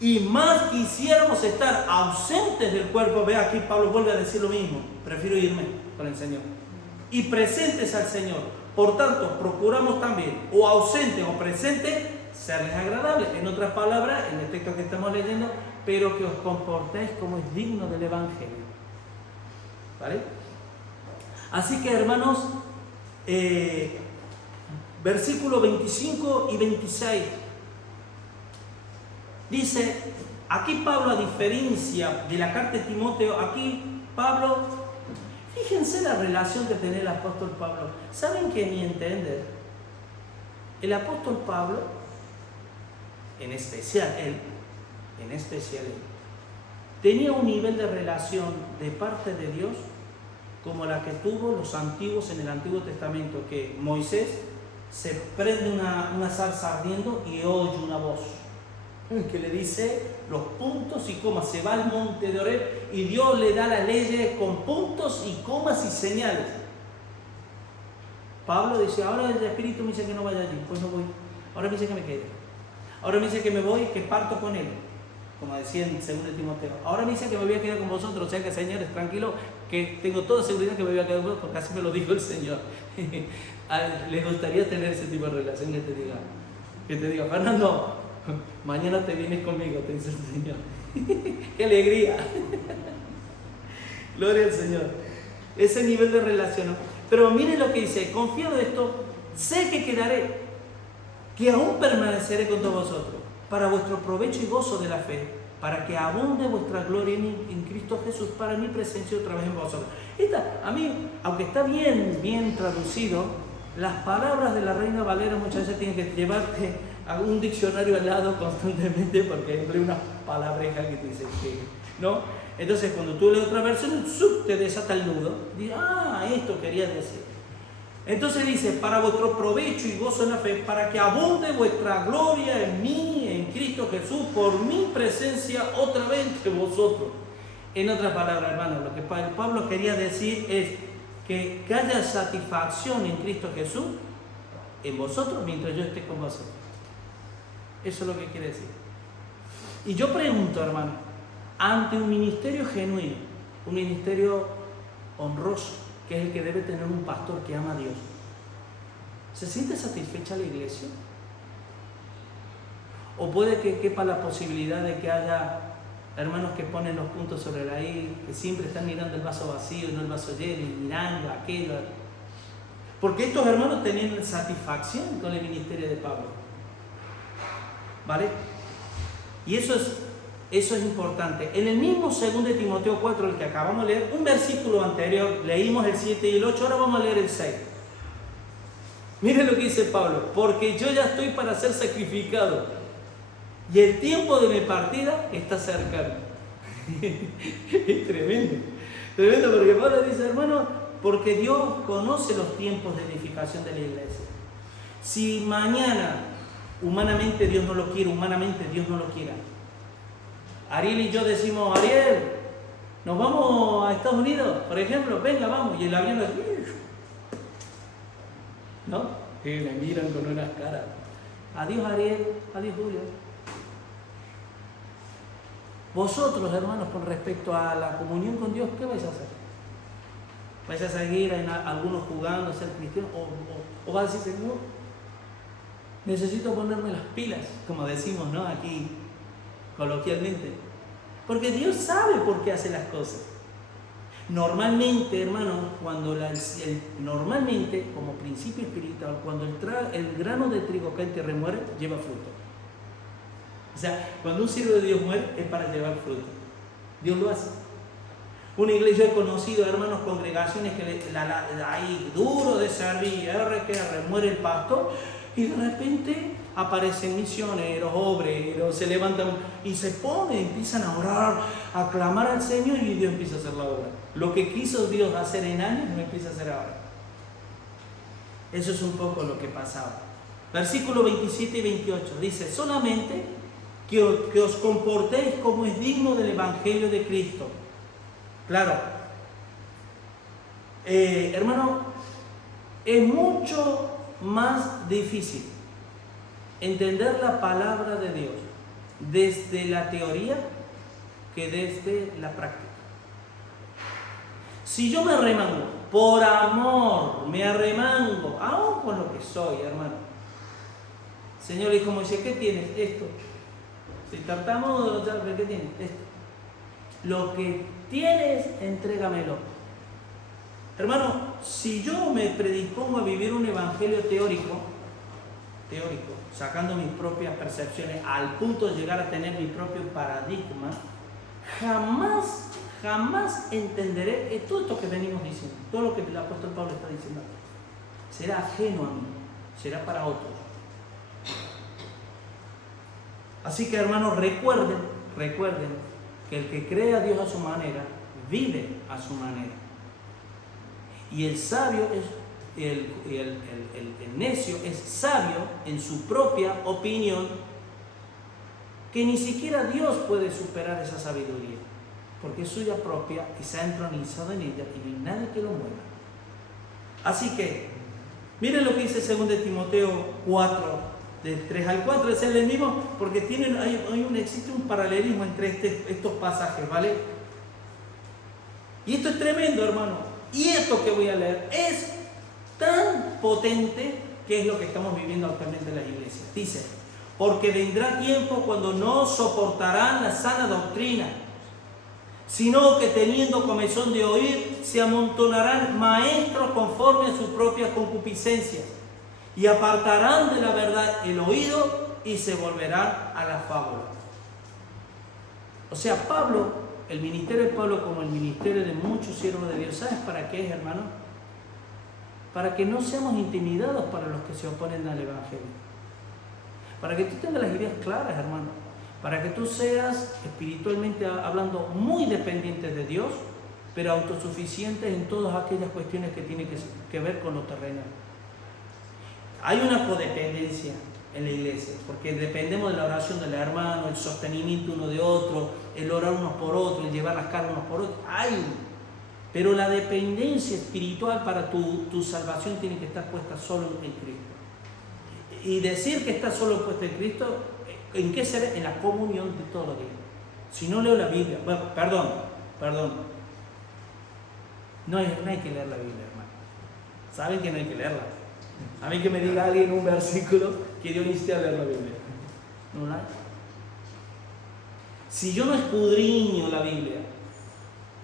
y más quisiéramos estar ausentes del cuerpo. Ve, aquí Pablo vuelve a decir lo mismo. Prefiero irme con el Señor. Y presentes al Señor. Por tanto, procuramos también, o ausentes o presentes, serles agradables. En otras palabras, en el texto que estamos leyendo, pero que os comportéis como es digno del Evangelio. ¿Vale? Así que, hermanos, versículos 25 y 26. Dice, aquí Pablo, a diferencia de la carta de Timoteo, aquí Pablo, fíjense la relación que tiene el apóstol Pablo. ¿Saben que, a mi entender, el apóstol Pablo, en especial él, tenía un nivel de relación de parte de Dios como la que tuvo los antiguos en el Antiguo Testamento, que Moisés se prende una zarza ardiendo y oye una voz que le dice los puntos y comas. Se va al monte de Horeb y Dios le da las leyes con puntos y comas y señales. Pablo dice, ahora el Espíritu me dice que no vaya allí, pues no voy. Ahora me dice que me quede. Ahora me dice que me voy, que parto con él, como decía en 2 Timoteo. Ahora me dice que me voy a quedar con vosotros, o sea que, señores, tranquilo, que tengo toda seguridad que me voy a quedar con vosotros, porque así me lo dijo el Señor. ¿Les gustaría tener ese tipo de relación que te diga, Fernando, mañana te vienes conmigo, te dice el Señor? ¡Qué alegría! Gloria al Señor. Ese nivel de relación. Pero miren lo que dice, confiado de esto, sé que quedaré, que aún permaneceré con todos vosotros, para vuestro provecho y gozo de la fe, para que abunde vuestra gloria en Cristo Jesús, para mi presencia otra vez en vosotros. A mí, aunque está bien traducido, las palabras de la Reina Valera muchas veces tienen que llevarte a un diccionario al lado constantemente, porque hay unas palabrejas que te dicen que, ¿no? Entonces, cuando tú lees otra versión, te desata el nudo. Dices, esto quería decir. Entonces dice, para vuestro provecho y gozo en la fe, para que abunde vuestra gloria en mí, en Cristo Jesús, por mi presencia otra vez entre vosotros. En otras palabras, hermanos, lo que Pablo quería decir es que haya satisfacción en Cristo Jesús en vosotros mientras yo esté con vosotros. Eso es lo que quiere decir. Y yo pregunto, hermano, ante un ministerio genuino, un ministerio honroso, que es el que debe tener un pastor que ama a Dios, ¿se siente satisfecha la iglesia? ¿O puede que quepa la posibilidad de que haya hermanos que ponen los puntos sobre la I, que siempre están mirando el vaso vacío y no el vaso lleno, y mirando aquello? Porque estos hermanos tenían satisfacción con el ministerio de Pablo, ¿vale? Y eso es importante. En el mismo 2 Timoteo 4, el que acabamos de leer, un versículo anterior, leímos el 7 y el 8, ahora vamos a leer el 6. Miren lo que dice Pablo: porque yo ya estoy para ser sacrificado y el tiempo de mi partida está cercano. Es tremendo, porque Pablo dice, hermano, porque Dios conoce los tiempos de edificación de la iglesia. Si mañana, humanamente Dios no lo quiere, Ariel y yo decimos, Ariel, nos vamos a Estados Unidos, por ejemplo, venga, vamos, y el avión es, ¿no? Y me miran con unas caras. Adiós, Ariel, adiós, Julio. Vosotros, hermanos, con respecto a la comunión con Dios, ¿qué vais a hacer? ¿Vais a seguir algunos jugando a ser cristianos? ¿O vais a decir, Señor, necesito ponerme las pilas, como decimos, ¿no? Aquí, coloquialmente? Porque Dios sabe por qué hace las cosas. Normalmente, hermanos, normalmente, como principio espiritual, cuando el grano de trigo cae en tierra y muere, lleva fruto. O sea, cuando un siervo de Dios muere, es para llevar fruto. Dios lo hace. Una iglesia, he conocido, hermanos, congregaciones que hay duro de servir, muere el pastor, y de repente aparecen misioneros, obreros, se levantan y se ponen, empiezan a orar, a clamar al Señor, y Dios empieza a hacer la obra. Lo que quiso Dios hacer en años, no empieza a hacer ahora. Eso es un poco lo que pasaba. Versículos 27 y 28 dice, solamente que os comportéis como es digno del Evangelio de Cristo, Claro. Hermano, es mucho más difícil entender la palabra de Dios desde la teoría que desde la práctica. Si yo me arremango, por amor, me arremango, aún con lo que soy, hermano. Señor le dijo a Moisés, ¿qué tienes? Esto. Si tartamudo, ¿qué tienes? Esto. Lo que tienes, entrégamelo. Hermano, si yo me predispongo a vivir un evangelio teórico, sacando mis propias percepciones al punto de llegar a tener mi propio paradigma, jamás entenderé todo esto que venimos diciendo, todo lo que el apóstol Pablo está diciendo. Será ajeno a mí, será para otros. Así que, hermanos, recuerden que el que cree a Dios a su manera, vive a su manera. Y el sabio es, el necio es sabio en su propia opinión, que ni siquiera Dios puede superar esa sabiduría, porque es suya propia y se ha entronizado en ella y no hay nadie que lo mueva. Así que, miren lo que dice 2 Timoteo 4, de 3 al 4, es el mismo, porque existe un paralelismo entre estos pasajes, ¿vale? Y esto es tremendo, hermano. Y esto que voy a leer es tan potente que es lo que estamos viviendo actualmente en las iglesias. Dice, porque vendrá tiempo cuando no soportarán la sana doctrina, sino que teniendo comezón de oír, se amontonarán maestros conforme a sus propias concupiscencias, y apartarán de la verdad el oído y se volverán a la fábula. O sea, el ministerio de Pablo, como el ministerio de muchos siervos de Dios, ¿sabes para qué es, hermano? Para que no seamos intimidados para los que se oponen al evangelio. Para que tú tengas las ideas claras, hermano. Para que tú seas, espiritualmente hablando, muy dependiente de Dios, pero autosuficiente en todas aquellas cuestiones que tienen que ver con lo terrenal. Hay una codependencia en la iglesia, porque dependemos de la oración del hermano, el sostenimiento uno de otro, el orar unos por otros, el llevar las cargas unos por otros. Pero la dependencia espiritual para tu salvación tiene que estar puesta solo en Cristo. Y decir que está solo puesta en Cristo, ¿en qué se ve? En la comunión de todos los días. Si no leo la Biblia, bueno, perdón. No hay que leer la Biblia, hermano. ¿Saben que no hay que leerla? A mí que me diga alguien un versículo que Dios inste a leer la Biblia. No la hay. Si yo no escudriño la Biblia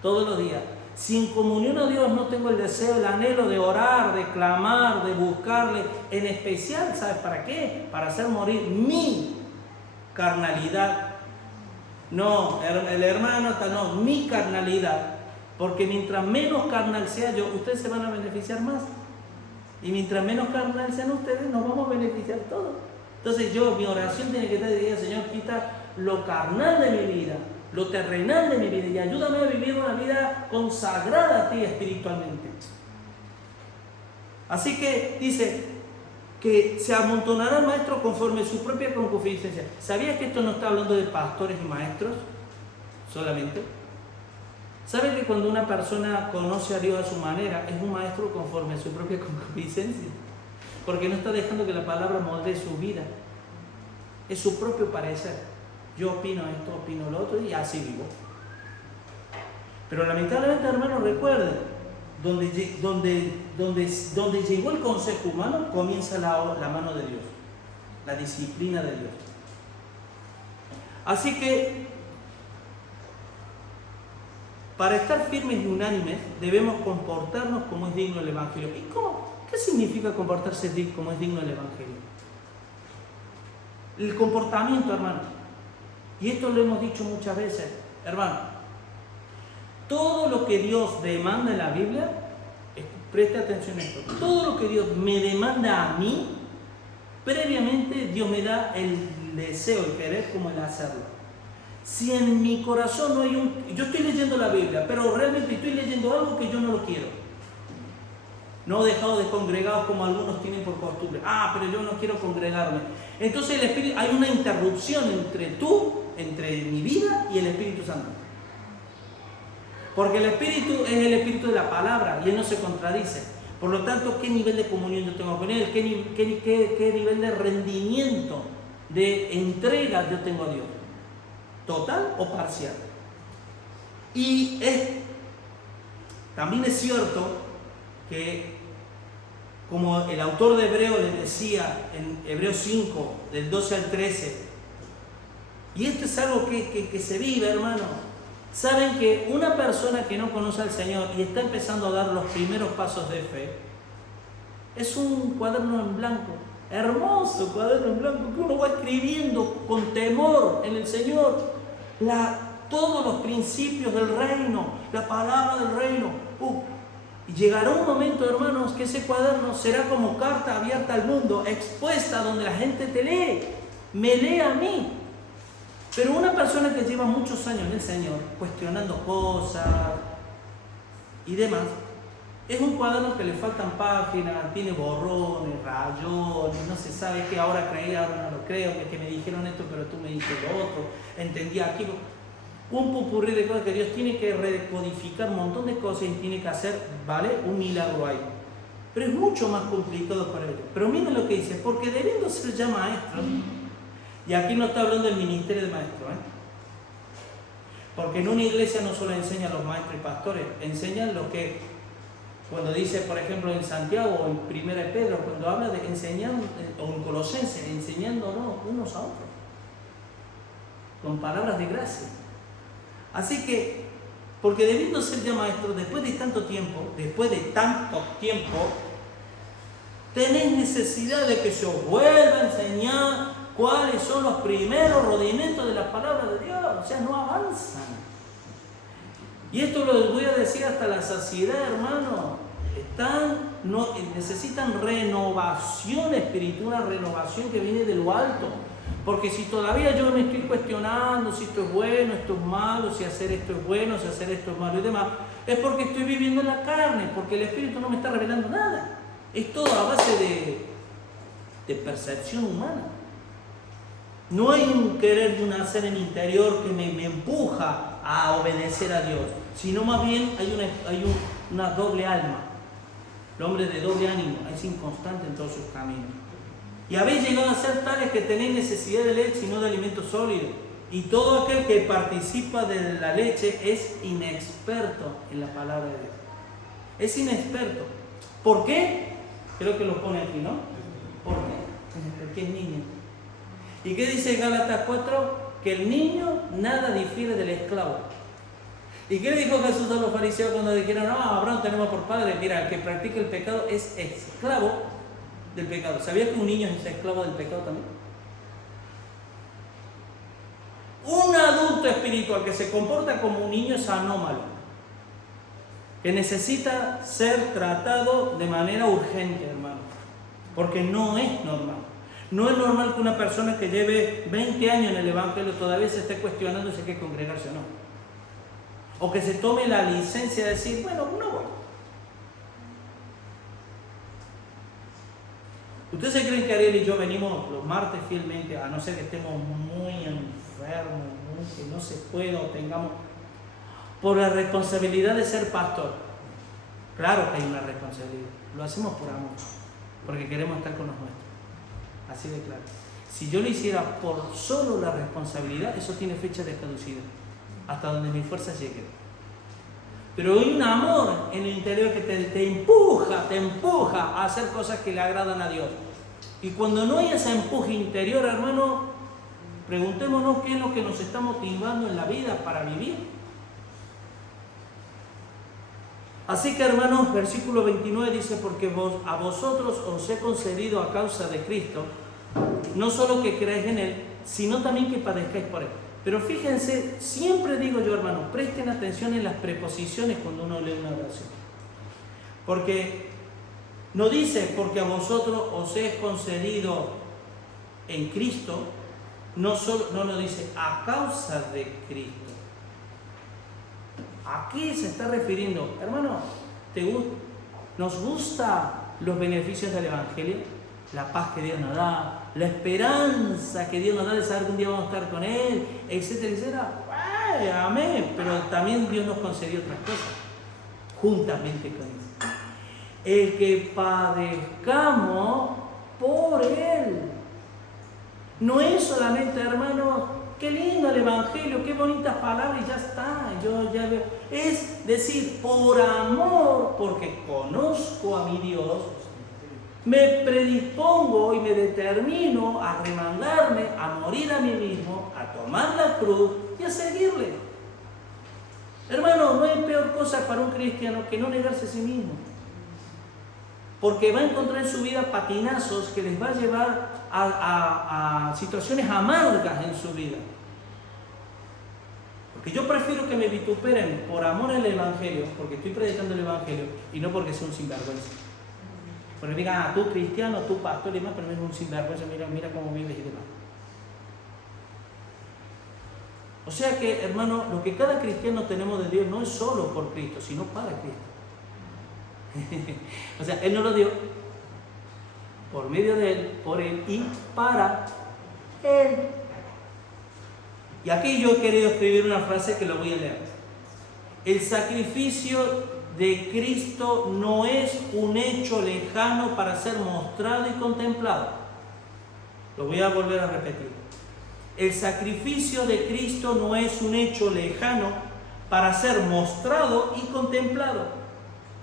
todos los días, si en comunión a Dios no tengo el deseo, el anhelo de orar, de clamar, de buscarle, en especial, ¿sabes para qué? Para hacer morir mi carnalidad. No, el hermano, no, mi carnalidad. Porque mientras menos carnal sea yo, ustedes se van a beneficiar más. Y mientras menos carnal sean ustedes, nos vamos a beneficiar todos. Entonces mi oración tiene que estar de Señor, quita lo carnal de mi vida, lo terrenal de mi vida, y ayúdame a vivir una vida consagrada a ti espiritualmente. Así que dice que se amontonarán maestros conforme a su propia concupiscencia. ¿Sabías que esto no está hablando de pastores y maestros solamente? ¿Saben que cuando una persona conoce a Dios a su manera, es un maestro conforme a su propia concupiscencia? Porque no está dejando que la palabra moldee su vida. Es su propio parecer. Yo opino esto, opino lo otro y así vivo. Pero lamentablemente, hermanos, recuerden, donde llegó el consejo humano, comienza la mano de Dios, la disciplina de Dios. Así que, para estar firmes y unánimes, debemos comportarnos como es digno el Evangelio. ¿Y cómo? ¿Qué significa comportarse como es digno el Evangelio? El comportamiento, hermano. Y esto lo hemos dicho muchas veces, hermano. Todo lo que Dios demanda en la Biblia, preste atención a esto, todo lo que Dios me demanda a mí, previamente Dios me da el deseo, el querer como el hacerlo. Si en mi corazón no hay yo estoy leyendo la Biblia, pero realmente estoy leyendo algo que yo no lo quiero. No he dejado de congregados como algunos tienen por costumbre. Pero yo no quiero congregarme. Entonces el Espíritu, hay una interrupción entre mi vida y el Espíritu Santo. Porque el Espíritu es el Espíritu de la palabra y Él no se contradice. Por lo tanto, ¿qué nivel de comunión yo tengo con Él? ¿Qué nivel de rendimiento, de entrega yo tengo a Dios? ¿Total o parcial? Y también es cierto que, como el autor de Hebreo le decía en Hebreos 5, del 12 al 13, y esto es algo que se vive, hermano. Saben que una persona que no conoce al Señor y está empezando a dar los primeros pasos de fe, es un cuaderno en blanco, hermoso cuaderno en blanco, que uno va escribiendo con temor en el Señor todos los principios del reino, la palabra del reino. Y llegará un momento, hermanos, que ese cuaderno será como carta abierta al mundo, expuesta donde la gente te lee, me lee a mí. Pero una persona que lleva muchos años en el Señor, cuestionando cosas y demás, es un cuaderno que le faltan páginas, tiene borrones, rayones, no se sabe qué, ahora creí, ahora no lo creo, que me dijeron esto, pero tú me dijiste lo otro, entendí aquí. Un popurrí de cosas que Dios tiene que recodificar un montón de cosas y tiene que hacer, ¿vale? Un milagro ahí. Pero es mucho más complicado para ellos. Pero miren lo que dice, porque debiendo ser ya maestros, y aquí no está hablando del ministerio de maestros, porque en una iglesia no solo enseñan los maestros y pastores, enseñan lo que, cuando dice, por ejemplo, en Santiago o en 1 Pedro, cuando habla de enseñar, o en Colosenses, enseñándonos unos a otros, con palabras de gracia. Así que, porque debiendo ser ya maestros, después de tanto tiempo, tenéis necesidad de que se os vuelva a enseñar cuáles son los primeros rudimentos de la palabra de Dios. O sea, no avanzan. Y esto lo voy a decir hasta la saciedad, hermano. Necesitan renovación espiritual, una renovación que viene de lo alto. Porque si todavía yo me estoy cuestionando si esto es bueno, esto es malo, si hacer esto es bueno, si hacer esto es malo y demás, es porque estoy viviendo en la carne, porque el Espíritu no me está revelando nada. Es todo a base de percepción humana. No hay un querer y un hacer en interior que me empuja a obedecer a Dios, sino más bien hay una doble alma. El hombre de doble ánimo es inconstante en todos sus caminos. Y habéis llegado a ser tales que tenéis necesidad de leche y no de alimento sólido. Y todo aquel que participa de la leche es inexperto en la palabra de Dios. Es inexperto. ¿Por qué? Creo que lo pone aquí, ¿no? ¿Por qué? Porque es niño. ¿Y qué dice Gálatas 4? Que el niño nada difiere del esclavo. ¿Y qué le dijo Jesús a los fariseos cuando dijeron, no, Abraham tenemos por padre? Mira, el que practica el pecado es esclavo del pecado. ¿Sabías que un niño es esclavo del pecado también? Un adulto espiritual que se comporta como un niño es anómalo, que necesita ser tratado de manera urgente, hermano, porque no es normal. No es normal que una persona que lleve 20 años en el Evangelio todavía se esté cuestionando si hay que congregarse o no. O que se tome la licencia de decir, bueno, no voy. ¿Ustedes se creen que Ariel y yo venimos los martes fielmente, a no ser que estemos muy enfermos, que no se pueda o tengamos, por la responsabilidad de ser pastor? Claro que hay una responsabilidad. Lo hacemos por amor, porque queremos estar con los nuestros. Así de claro. Si yo lo hiciera por solo la responsabilidad, eso tiene fecha de caducidad, hasta donde mis fuerzas lleguen. Pero hay un amor en el interior que te empuja a hacer cosas que le agradan a Dios. Y cuando no hay ese empuje interior, hermano, preguntémonos qué es lo que nos está motivando en la vida para vivir. Así que, hermanos, versículo 29 dice, porque a vosotros os he concedido a causa de Cristo, no solo que creáis en Él, sino también que padezcáis por Él. Pero fíjense, siempre digo yo, hermanos, presten atención en las preposiciones cuando uno lee una oración. Porque no dice, porque a vosotros os he concedido en Cristo, no lo dice, a causa de Cristo. ¿A qué se está refiriendo? Hermano, ¿nos gustan los beneficios del Evangelio? La paz que Dios nos da, la esperanza que Dios nos da de saber que un día vamos a estar con Él, etcétera, etcétera. Amén. Pero también Dios nos concedió otras cosas, juntamente con eso. El que padezcamos por Él. No es solamente, hermanos, qué lindo el Evangelio, qué bonitas palabras y ya está. Yo ya veo. Es decir, por amor, porque conozco a mi Dios, me predispongo y me determino a remangarme, a morir a mí mismo, a tomar la cruz y a seguirle. Hermano, no hay peor cosa para un cristiano que no negarse a sí mismo. Porque va a encontrar en su vida patinazos que les va a llevar a situaciones amargas en su vida. Porque yo prefiero que me vituperen por amor al Evangelio, porque estoy predicando el Evangelio, y no porque sea un sinvergüenza. Porque digan, tú cristiano, tú pastor y demás, pero eres un sinvergüenza, mira cómo vives y demás. O sea que, hermano, lo que cada cristiano tenemos de Dios no es solo por Cristo, sino para Cristo. O sea, Él nos lo dio por medio de Él, por Él y para Él. Y aquí yo he querido escribir una frase que lo voy a leer. El sacrificio de Cristo no es un hecho lejano para ser mostrado y contemplado. Lo voy a volver a repetir. El sacrificio de Cristo no es un hecho lejano para ser mostrado y contemplado.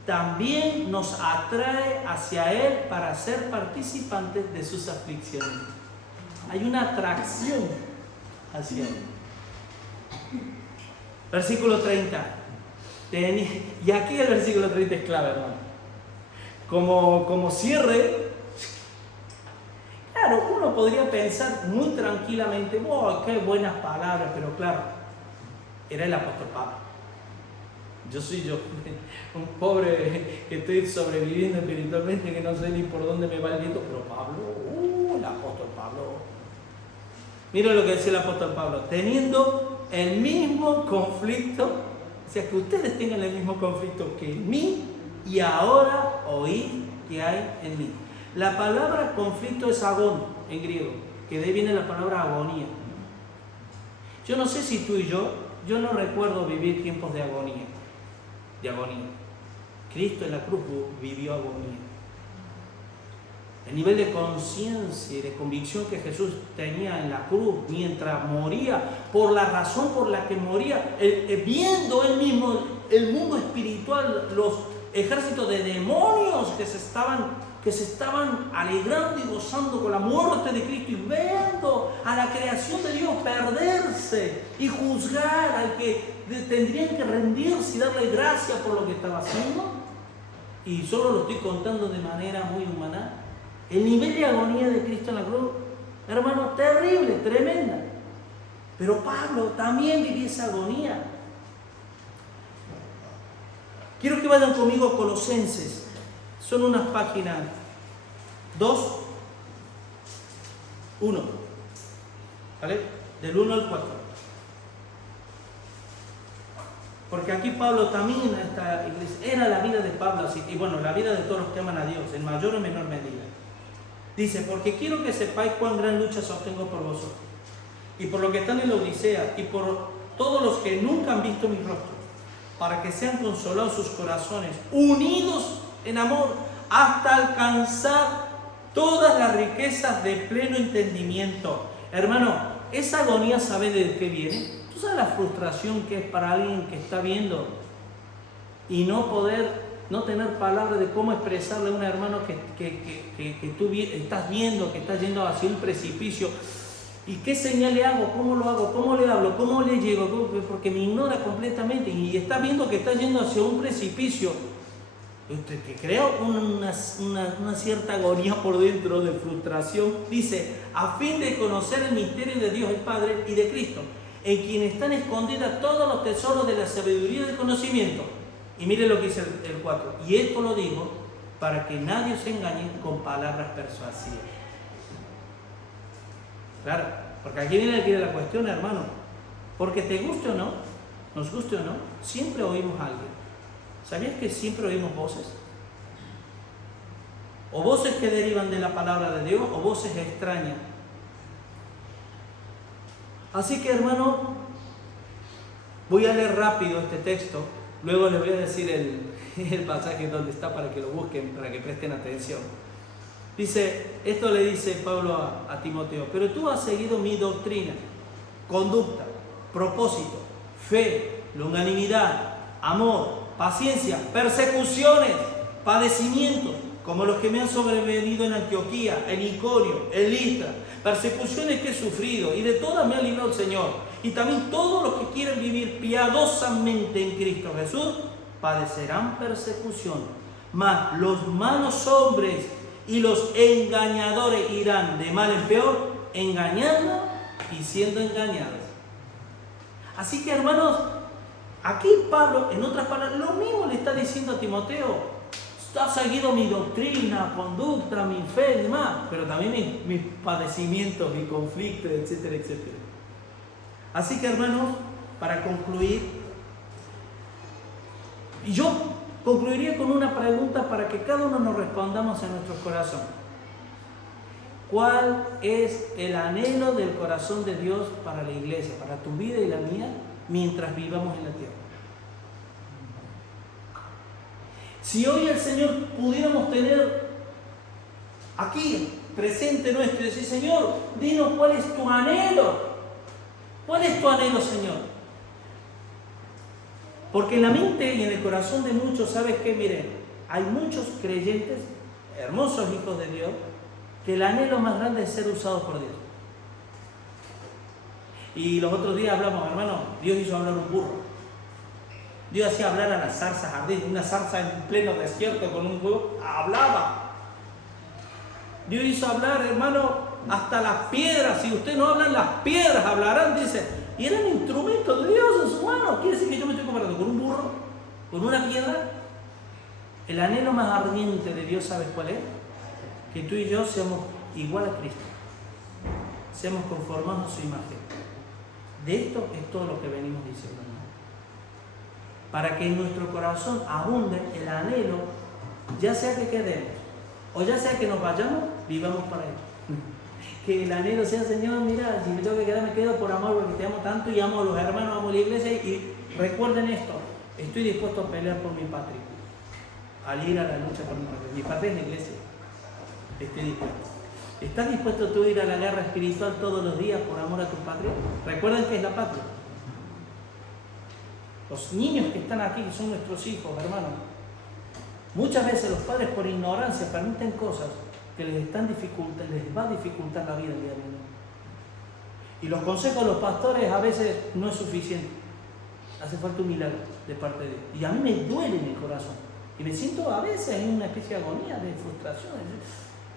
También nos atrae hacia Él para ser participantes de sus aflicciones. Hay una atracción hacia Él. Versículo 30. Y aquí el versículo 30 es clave, hermano. Como cierre, claro, uno podría pensar muy tranquilamente, ¡oh, qué buenas palabras! Pero claro, era el apóstol Pablo. Yo soy yo, un pobre que estoy sobreviviendo espiritualmente, que no sé ni por dónde me va el viento, pero Pablo, el apóstol Pablo. Mira lo que decía el apóstol Pablo, teniendo el mismo conflicto, o sea, que ustedes tengan el mismo conflicto que en mí, y ahora oíd que hay en mí. La palabra conflicto es agón en griego, que de ahí viene la palabra agonía. Yo no sé si tú y yo no recuerdo vivir tiempos de agonía. Cristo en la cruz vivió agonía. El nivel de conciencia y de convicción que Jesús tenía en la cruz mientras moría, por la razón por la que moría, viendo él mismo el mundo espiritual, los ejércitos de demonios que se estaban alegrando y gozando con la muerte de Cristo, y viendo a la creación de Dios perderse y juzgar al que tendrían que rendirse y darle gracia por lo que estaba haciendo. Y solo lo estoy contando de manera muy humana. El nivel de agonía de Cristo en la cruz, hermano, terrible, tremenda. Pero Pablo también vivía esa agonía. Quiero que vayan conmigo a Colosenses. Son unas páginas 2, 1. ¿Vale? Del 1 al 4. Porque aquí Pablo también, esta iglesia, era la vida de Pablo, así, y bueno, la vida de todos los que aman a Dios, en mayor o menor medida. Dice, porque quiero que sepáis cuán gran lucha sostengo por vosotros, y por los que están en la Odisea, y por todos los que nunca han visto mi rostro, para que sean consolados sus corazones, unidos en amor, hasta alcanzar todas las riquezas de pleno entendimiento. Hermano, esa agonía, ¿sabe de qué viene? ¿Tú sabes la frustración que es para alguien que está viendo y no tener palabras de cómo expresarle a un hermano que tú estás viendo, que está yendo hacia un precipicio? ¿Y qué señal le hago? ¿Cómo lo hago? ¿Cómo le hablo? ¿Cómo le llego? Porque me ignora completamente y está viendo que está yendo hacia un precipicio. Te crea una cierta agonía por dentro, de frustración. Dice, a fin de conocer el misterio de Dios el Padre y de Cristo, en quien están escondidas todos los tesoros de la sabiduría y del conocimiento. Y mire lo que dice el 4. Y esto lo digo para que nadie se engañe con palabras persuasivas. Claro, porque aquí viene la cuestión, hermano. Porque te guste o no, nos guste o no, siempre oímos a alguien. ¿Sabías que siempre oímos voces? O voces que derivan de la palabra de Dios, o voces extrañas. Así que, hermano, Voy a leer rápido este texto, luego les voy a decir el pasaje donde está para que lo busquen, para que presten atención. Dice, esto le dice Pablo a Timoteo: pero tú has seguido mi doctrina, conducta, propósito, fe, longanimidad, amor, paciencia, persecuciones, padecimientos, como los que me han sobrevenido en Antioquía, en Iconio, en Listra, persecuciones que he sufrido, y de todas me ha librado el Señor. Y también todos los que quieren vivir piadosamente en Cristo Jesús padecerán persecución. Mas los malos hombres y los engañadores irán de mal en peor, engañando y siendo engañados. Así que, hermanos, aquí Pablo, en otras palabras, lo mismo le está diciendo a Timoteo: has seguido mi doctrina, conducta, mi fe y demás, pero también mis padecimientos, mi conflicto, etcétera, etcétera. Así que, hermanos, para concluir, yo concluiría con una pregunta para que cada uno nos respondamos en nuestro corazón. ¿Cuál es el anhelo del corazón de Dios para la iglesia, para tu vida y la mía, mientras vivamos en la tierra? Si hoy el Señor pudiéramos tener aquí presente nuestro y decir: Señor, dinos cuál es tu anhelo. ¿Cuál es tu anhelo, Señor? Porque en la mente y en el corazón de muchos, ¿sabes qué? Miren, hay muchos creyentes, hermosos hijos de Dios, que el anhelo más grande es ser usados por Dios. Y los otros días hablamos, hermano, Dios hizo hablar un burro. Dios hacía hablar a las zarzas ardientes, una zarza en pleno desierto con un fuego, hablaba. Dios hizo hablar, hermano, hasta las piedras. Si ustedes no hablan, las piedras hablarán, dice. Y eran instrumentos de Dios en su mano. ¿Quiere decir que yo me estoy comparando con un burro? ¿Con una piedra? El anhelo más ardiente de Dios, ¿sabes cuál es? Que tú y yo seamos igual a Cristo. Seamos conformados a su imagen. De esto es todo lo que venimos diciendo. Para que en nuestro corazón abunde el anhelo, ya sea que quedemos o ya sea que nos vayamos, vivamos para Él. Que el anhelo sea: Señor, mira, si me tengo que quedar, me quedo por amor, porque te amo tanto y amo a los hermanos, amo a la iglesia. Y recuerden esto: estoy dispuesto a pelear por mi patria, al ir a la lucha por mi patria. Mi patria es la iglesia. Estoy dispuesto. ¿Estás dispuesto tú a ir a la guerra espiritual todos los días por amor a tu patria? Recuerden que es la patria. Los niños que están aquí, que son nuestros hijos, hermanos, muchas veces los padres por ignorancia permiten cosas que les va a dificultar la vida diariamente. Y los consejos de los pastores a veces no es suficiente. Hace falta un milagro de parte de Dios. Y a mí me duele en el corazón. Y me siento a veces en una especie de agonía, de frustración.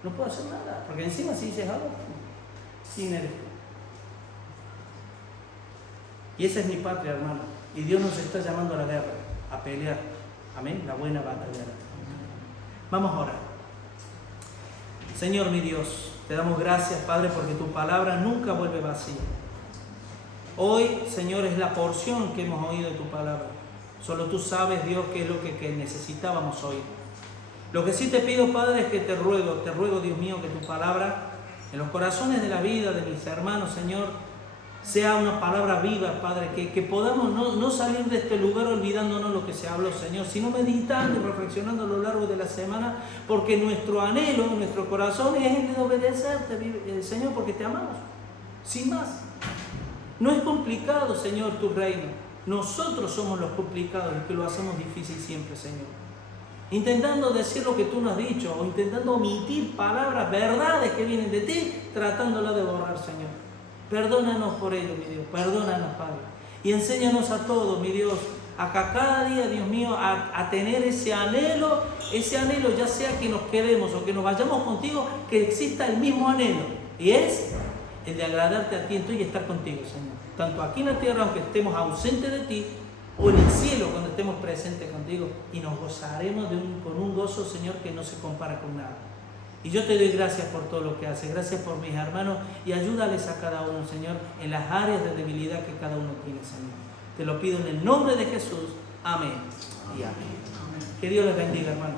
No puedo hacer nada. Porque encima si dices algo, ¿quién eres tú? Y esa es mi patria, hermano. Y Dios nos está llamando a la guerra, a pelear. Amén. La buena batalla. Vamos a orar. Señor mi Dios, te damos gracias, Padre, porque tu palabra nunca vuelve vacía. Hoy, Señor, es la porción que hemos oído de tu palabra. Solo tú sabes, Dios, qué es lo que necesitábamos oír. Lo que sí te pido, Padre, es que te ruego, Dios mío, que tu palabra en los corazones de la vida de mis hermanos, Señor, sea una palabra viva, Padre, que podamos no salir de este lugar olvidándonos lo que se habló, Señor, sino meditando y reflexionando a lo largo de la semana, porque nuestro anhelo, nuestro corazón es el de obedecerte, Señor, porque te amamos, sin más. No es complicado, Señor, tu reino. Nosotros somos los complicados y que lo hacemos difícil siempre, Señor. Intentando decir lo que tú nos has dicho o intentando omitir palabras, verdades que vienen de ti, tratándolas de borrar, Señor. Perdónanos por ello, mi Dios, perdónanos, Padre. Y enséñanos a todos, mi Dios, a cada día, Dios mío, a tener ese anhelo, ya sea que nos quedemos o que nos vayamos contigo, que exista el mismo anhelo. Y es el de agradarte a ti en tú y estar contigo, Señor. Tanto aquí en la tierra, aunque estemos ausentes de ti, o en el cielo cuando estemos presentes contigo. Y nos gozaremos con un gozo, Señor, que no se compara con nada. Y yo te doy gracias por todo lo que haces, gracias por mis hermanos y ayúdales a cada uno, Señor, en las áreas de debilidad que cada uno tiene, Señor. Te lo pido en el nombre de Jesús. Amén y amén. Que Dios les bendiga, hermanos.